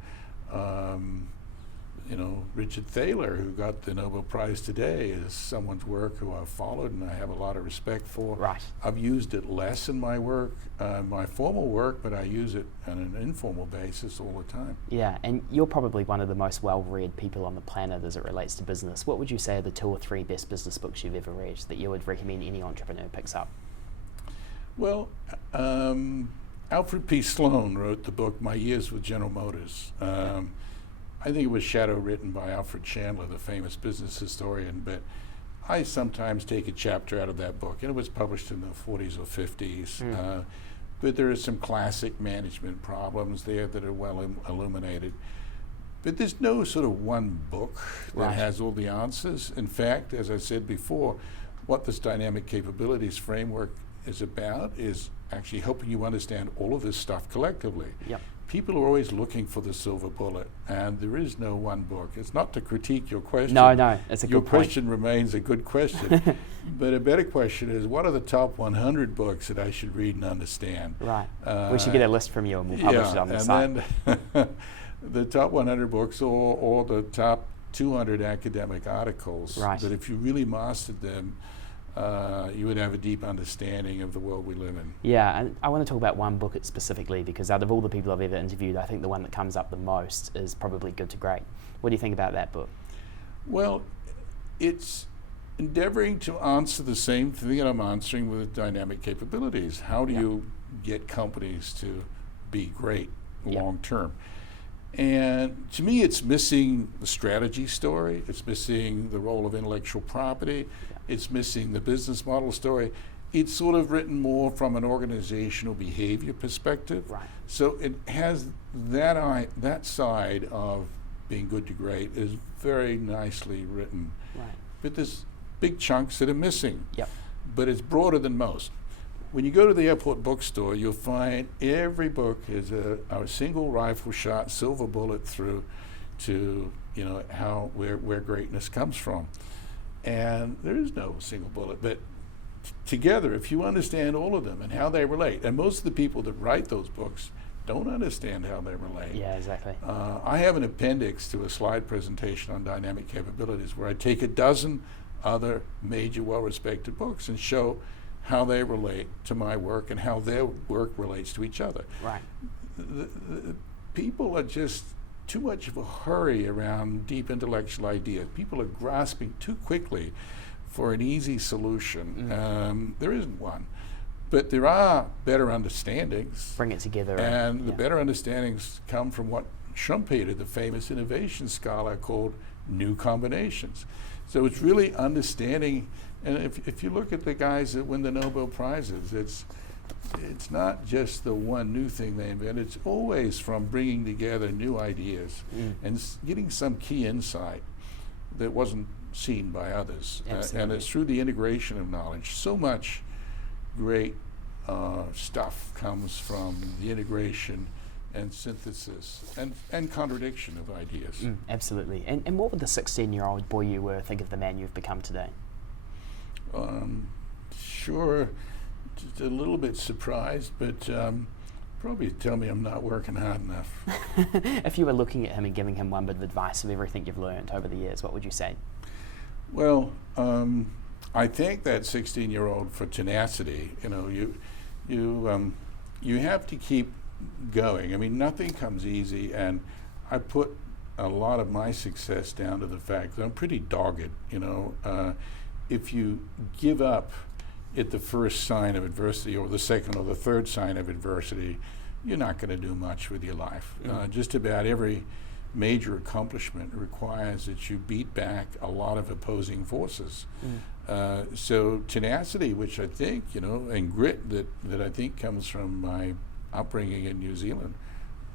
Richard Thaler, who got the Nobel Prize today, is someone's work who I've followed and I have a lot of respect for. I've used it less in my work, my formal work, but I use it on an informal basis all the time. Yeah, and you're probably one of the most well-read people on the planet as it relates to business. What would you say are the 2 or 3 best business books you've ever read that you would recommend any entrepreneur picks up? Well, Alfred P. Sloan wrote the book My Years with General Motors. I think it was Shadow written by Alfred Chandler, the famous business historian, but I sometimes take a chapter out of that book, and it was published in the 40s or 50s. But there are some classic management problems there that are well illuminated. But there's no sort of one book that has all the answers. In fact, as I said before, what this dynamic capabilities framework is about is actually helping you understand all of this stuff collectively. Yep. People are always looking for the silver bullet, and there is no one book. It's not to critique your question. No, it's a good Your point. question remains a good question. But a better question is, what are the top 100 books that I should read and understand? Right. We should get a list from you and we'll publish it on the site. And then the top 100 books or the top 200 academic articles. Right. But if you really mastered them, you would have a deep understanding of the world we live in. Yeah, and I want to talk about one book specifically because out of all the people I've ever interviewed, I think the one that comes up the most is probably Good to Great. What do you think about that book? Well, it's endeavoring to answer the same thing that I'm answering with dynamic capabilities. How do you get companies to be great long term? And to me, it's missing the strategy story. It's missing the role of intellectual property. It's missing the business model story. It's sort of written more from an organizational behavior perspective. Right. So it has that side of being good to great is very nicely written. Right. But there's big chunks that are missing. Yep. But it's broader than most. When you go to the airport bookstore, you'll find every book is a single rifle shot, silver bullet through to where greatness comes from. And there is no single bullet, but together, if you understand all of them and how they relate, and most of the people that write those books don't understand how they relate. Yeah, exactly. I have an appendix to a slide presentation on dynamic capabilities where I take a dozen other major well-respected books and show how they relate to my work and how their work relates to each other. Right. The people are just too much of a hurry around deep intellectual ideas. People are grasping too quickly for an easy solution. There isn't one. But there are better understandings. Bring it together. And the better understandings come from what Schumpeter, the famous innovation scholar, called new combinations. So it's really understanding, and if you look at the guys that win the Nobel Prizes, it's not just the one new thing they invent. It's always from bringing together new ideas and getting some key insight that wasn't seen by others. And it's through the integration of knowledge. So much great stuff comes from the integration and synthesis and contradiction of ideas. Absolutely. And what would the 16-year-old boy you were think of the man you've become today? Sure. Just a little bit surprised, but probably tell me I'm not working hard enough. If you were looking at him and giving him one bit of advice of everything you've learned over the years, what would you say? Well, I thank that 16-year-old for tenacity. You have to keep going. I mean, nothing comes easy, and I put a lot of my success down to the fact that I'm pretty dogged. If you give up at the first sign of adversity or the second or the third sign of adversity, you're not going to do much with your life. Just about every major accomplishment requires that you beat back a lot of opposing forces. So tenacity, which I think, and grit that I think comes from my upbringing in New Zealand,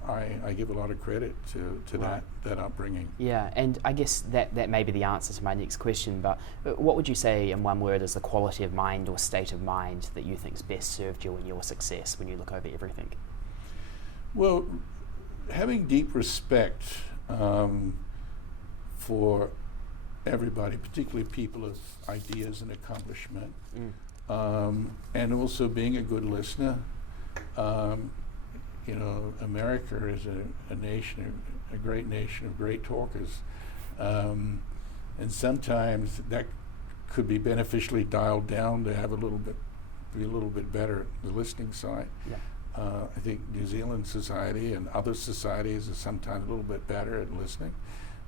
I give a lot of credit to that upbringing. Yeah, and I guess that may be the answer to my next question, but what would you say in one word is the quality of mind or state of mind that you think's best served you in your success when you look over everything? Well, having deep respect for everybody, particularly people of ideas and accomplishment, and also being a good listener. America is a nation, a great nation of great talkers, and sometimes that could be beneficially dialed down to have be a little bit better at the listening side. Yeah. I think New Zealand society and other societies are sometimes a little bit better at listening.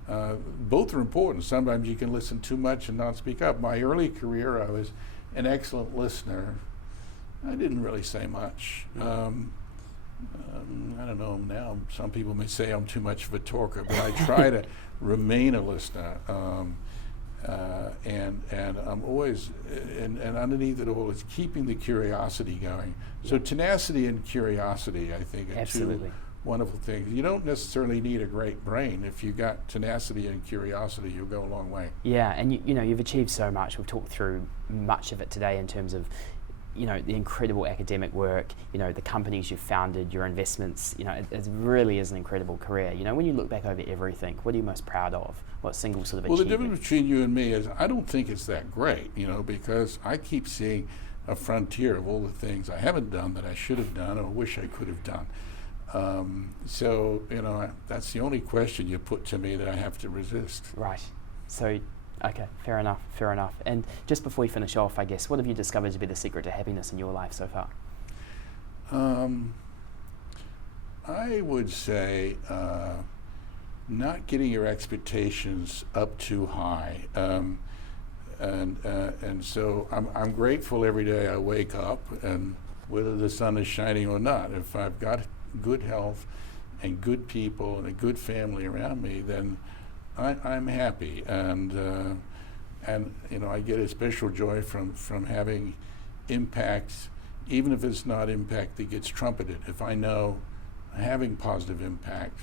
Both are important. Sometimes you can listen too much and not speak up. My early career, I was an excellent listener. I didn't really say much. I don't know, now some people may say I'm too much of a talker, but I try to remain a listener. And I'm always, and underneath it all is keeping the curiosity going. So tenacity and curiosity, I think, are Absolutely. two wonderful things. You don't necessarily need a great brain. If you got tenacity and curiosity, you'll go a long way. Yeah, and you know, you've achieved so much. We've talked through much of it today in terms of, you know, the incredible academic work, you know, the companies you've founded, your investments. You know, it really is an incredible career. You know, when you look back over everything, what are you most proud of? What single sort of Well, the achievement? difference between you and me is I don't think it's that great, you know, because I keep seeing a frontier of all the things I haven't done that I should have done or wish I could have done. So, you know, that's the only question you put to me that I have to resist. Right. So, okay, fair enough, fair enough. And just before we finish off, I guess, what have you discovered to be the secret to happiness in your life so far? I would say not getting your expectations up too high. And so I'm grateful every day I wake up, and whether the sun is shining or not, if I've got good health and good people and a good family around me, then I'm happy. And you know, I get a special joy from having impact, even if it's not impact that gets trumpeted. If I know having positive impact,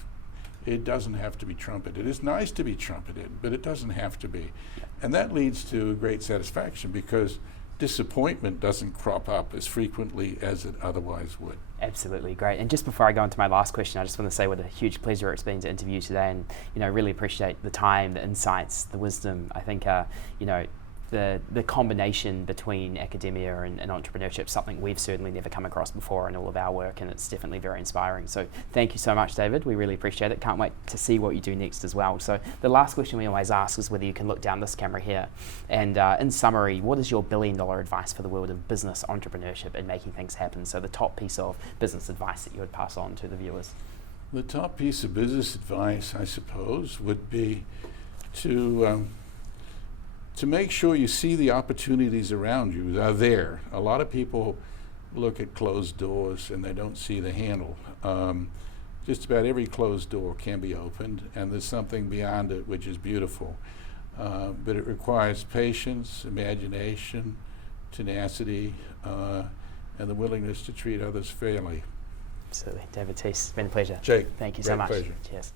it doesn't have to be trumpeted. It's nice to be trumpeted, but it doesn't have to be. And that leads to great satisfaction because disappointment doesn't crop up as frequently as it otherwise would. Absolutely, great. And just before I go into my last question, I just want to say what a huge pleasure it's been to interview you today, and you know, really appreciate the time, the insights, the wisdom. I think you know, the combination between academia and entrepreneurship, something we've certainly never come across before in all of our work, and it's definitely very inspiring. So thank you so much, David. We really appreciate it. Can't wait to see what you do next as well. So the last question we always ask is whether you can look down this camera here, and in summary, what is your billion-dollar advice for the world of business, entrepreneurship, and making things happen? So the top piece of business advice that you would pass on to the viewers. The top piece of business advice, I suppose, would be to make sure you see the opportunities around you. They're there. A lot of people look at closed doors and they don't see the handle. Just about every closed door can be opened, and there's something beyond it which is beautiful. But it requires patience, imagination, tenacity, and the willingness to treat others fairly. Absolutely. David Teece, it's been a pleasure. Jake, thank you great so much. pleasure. Cheers.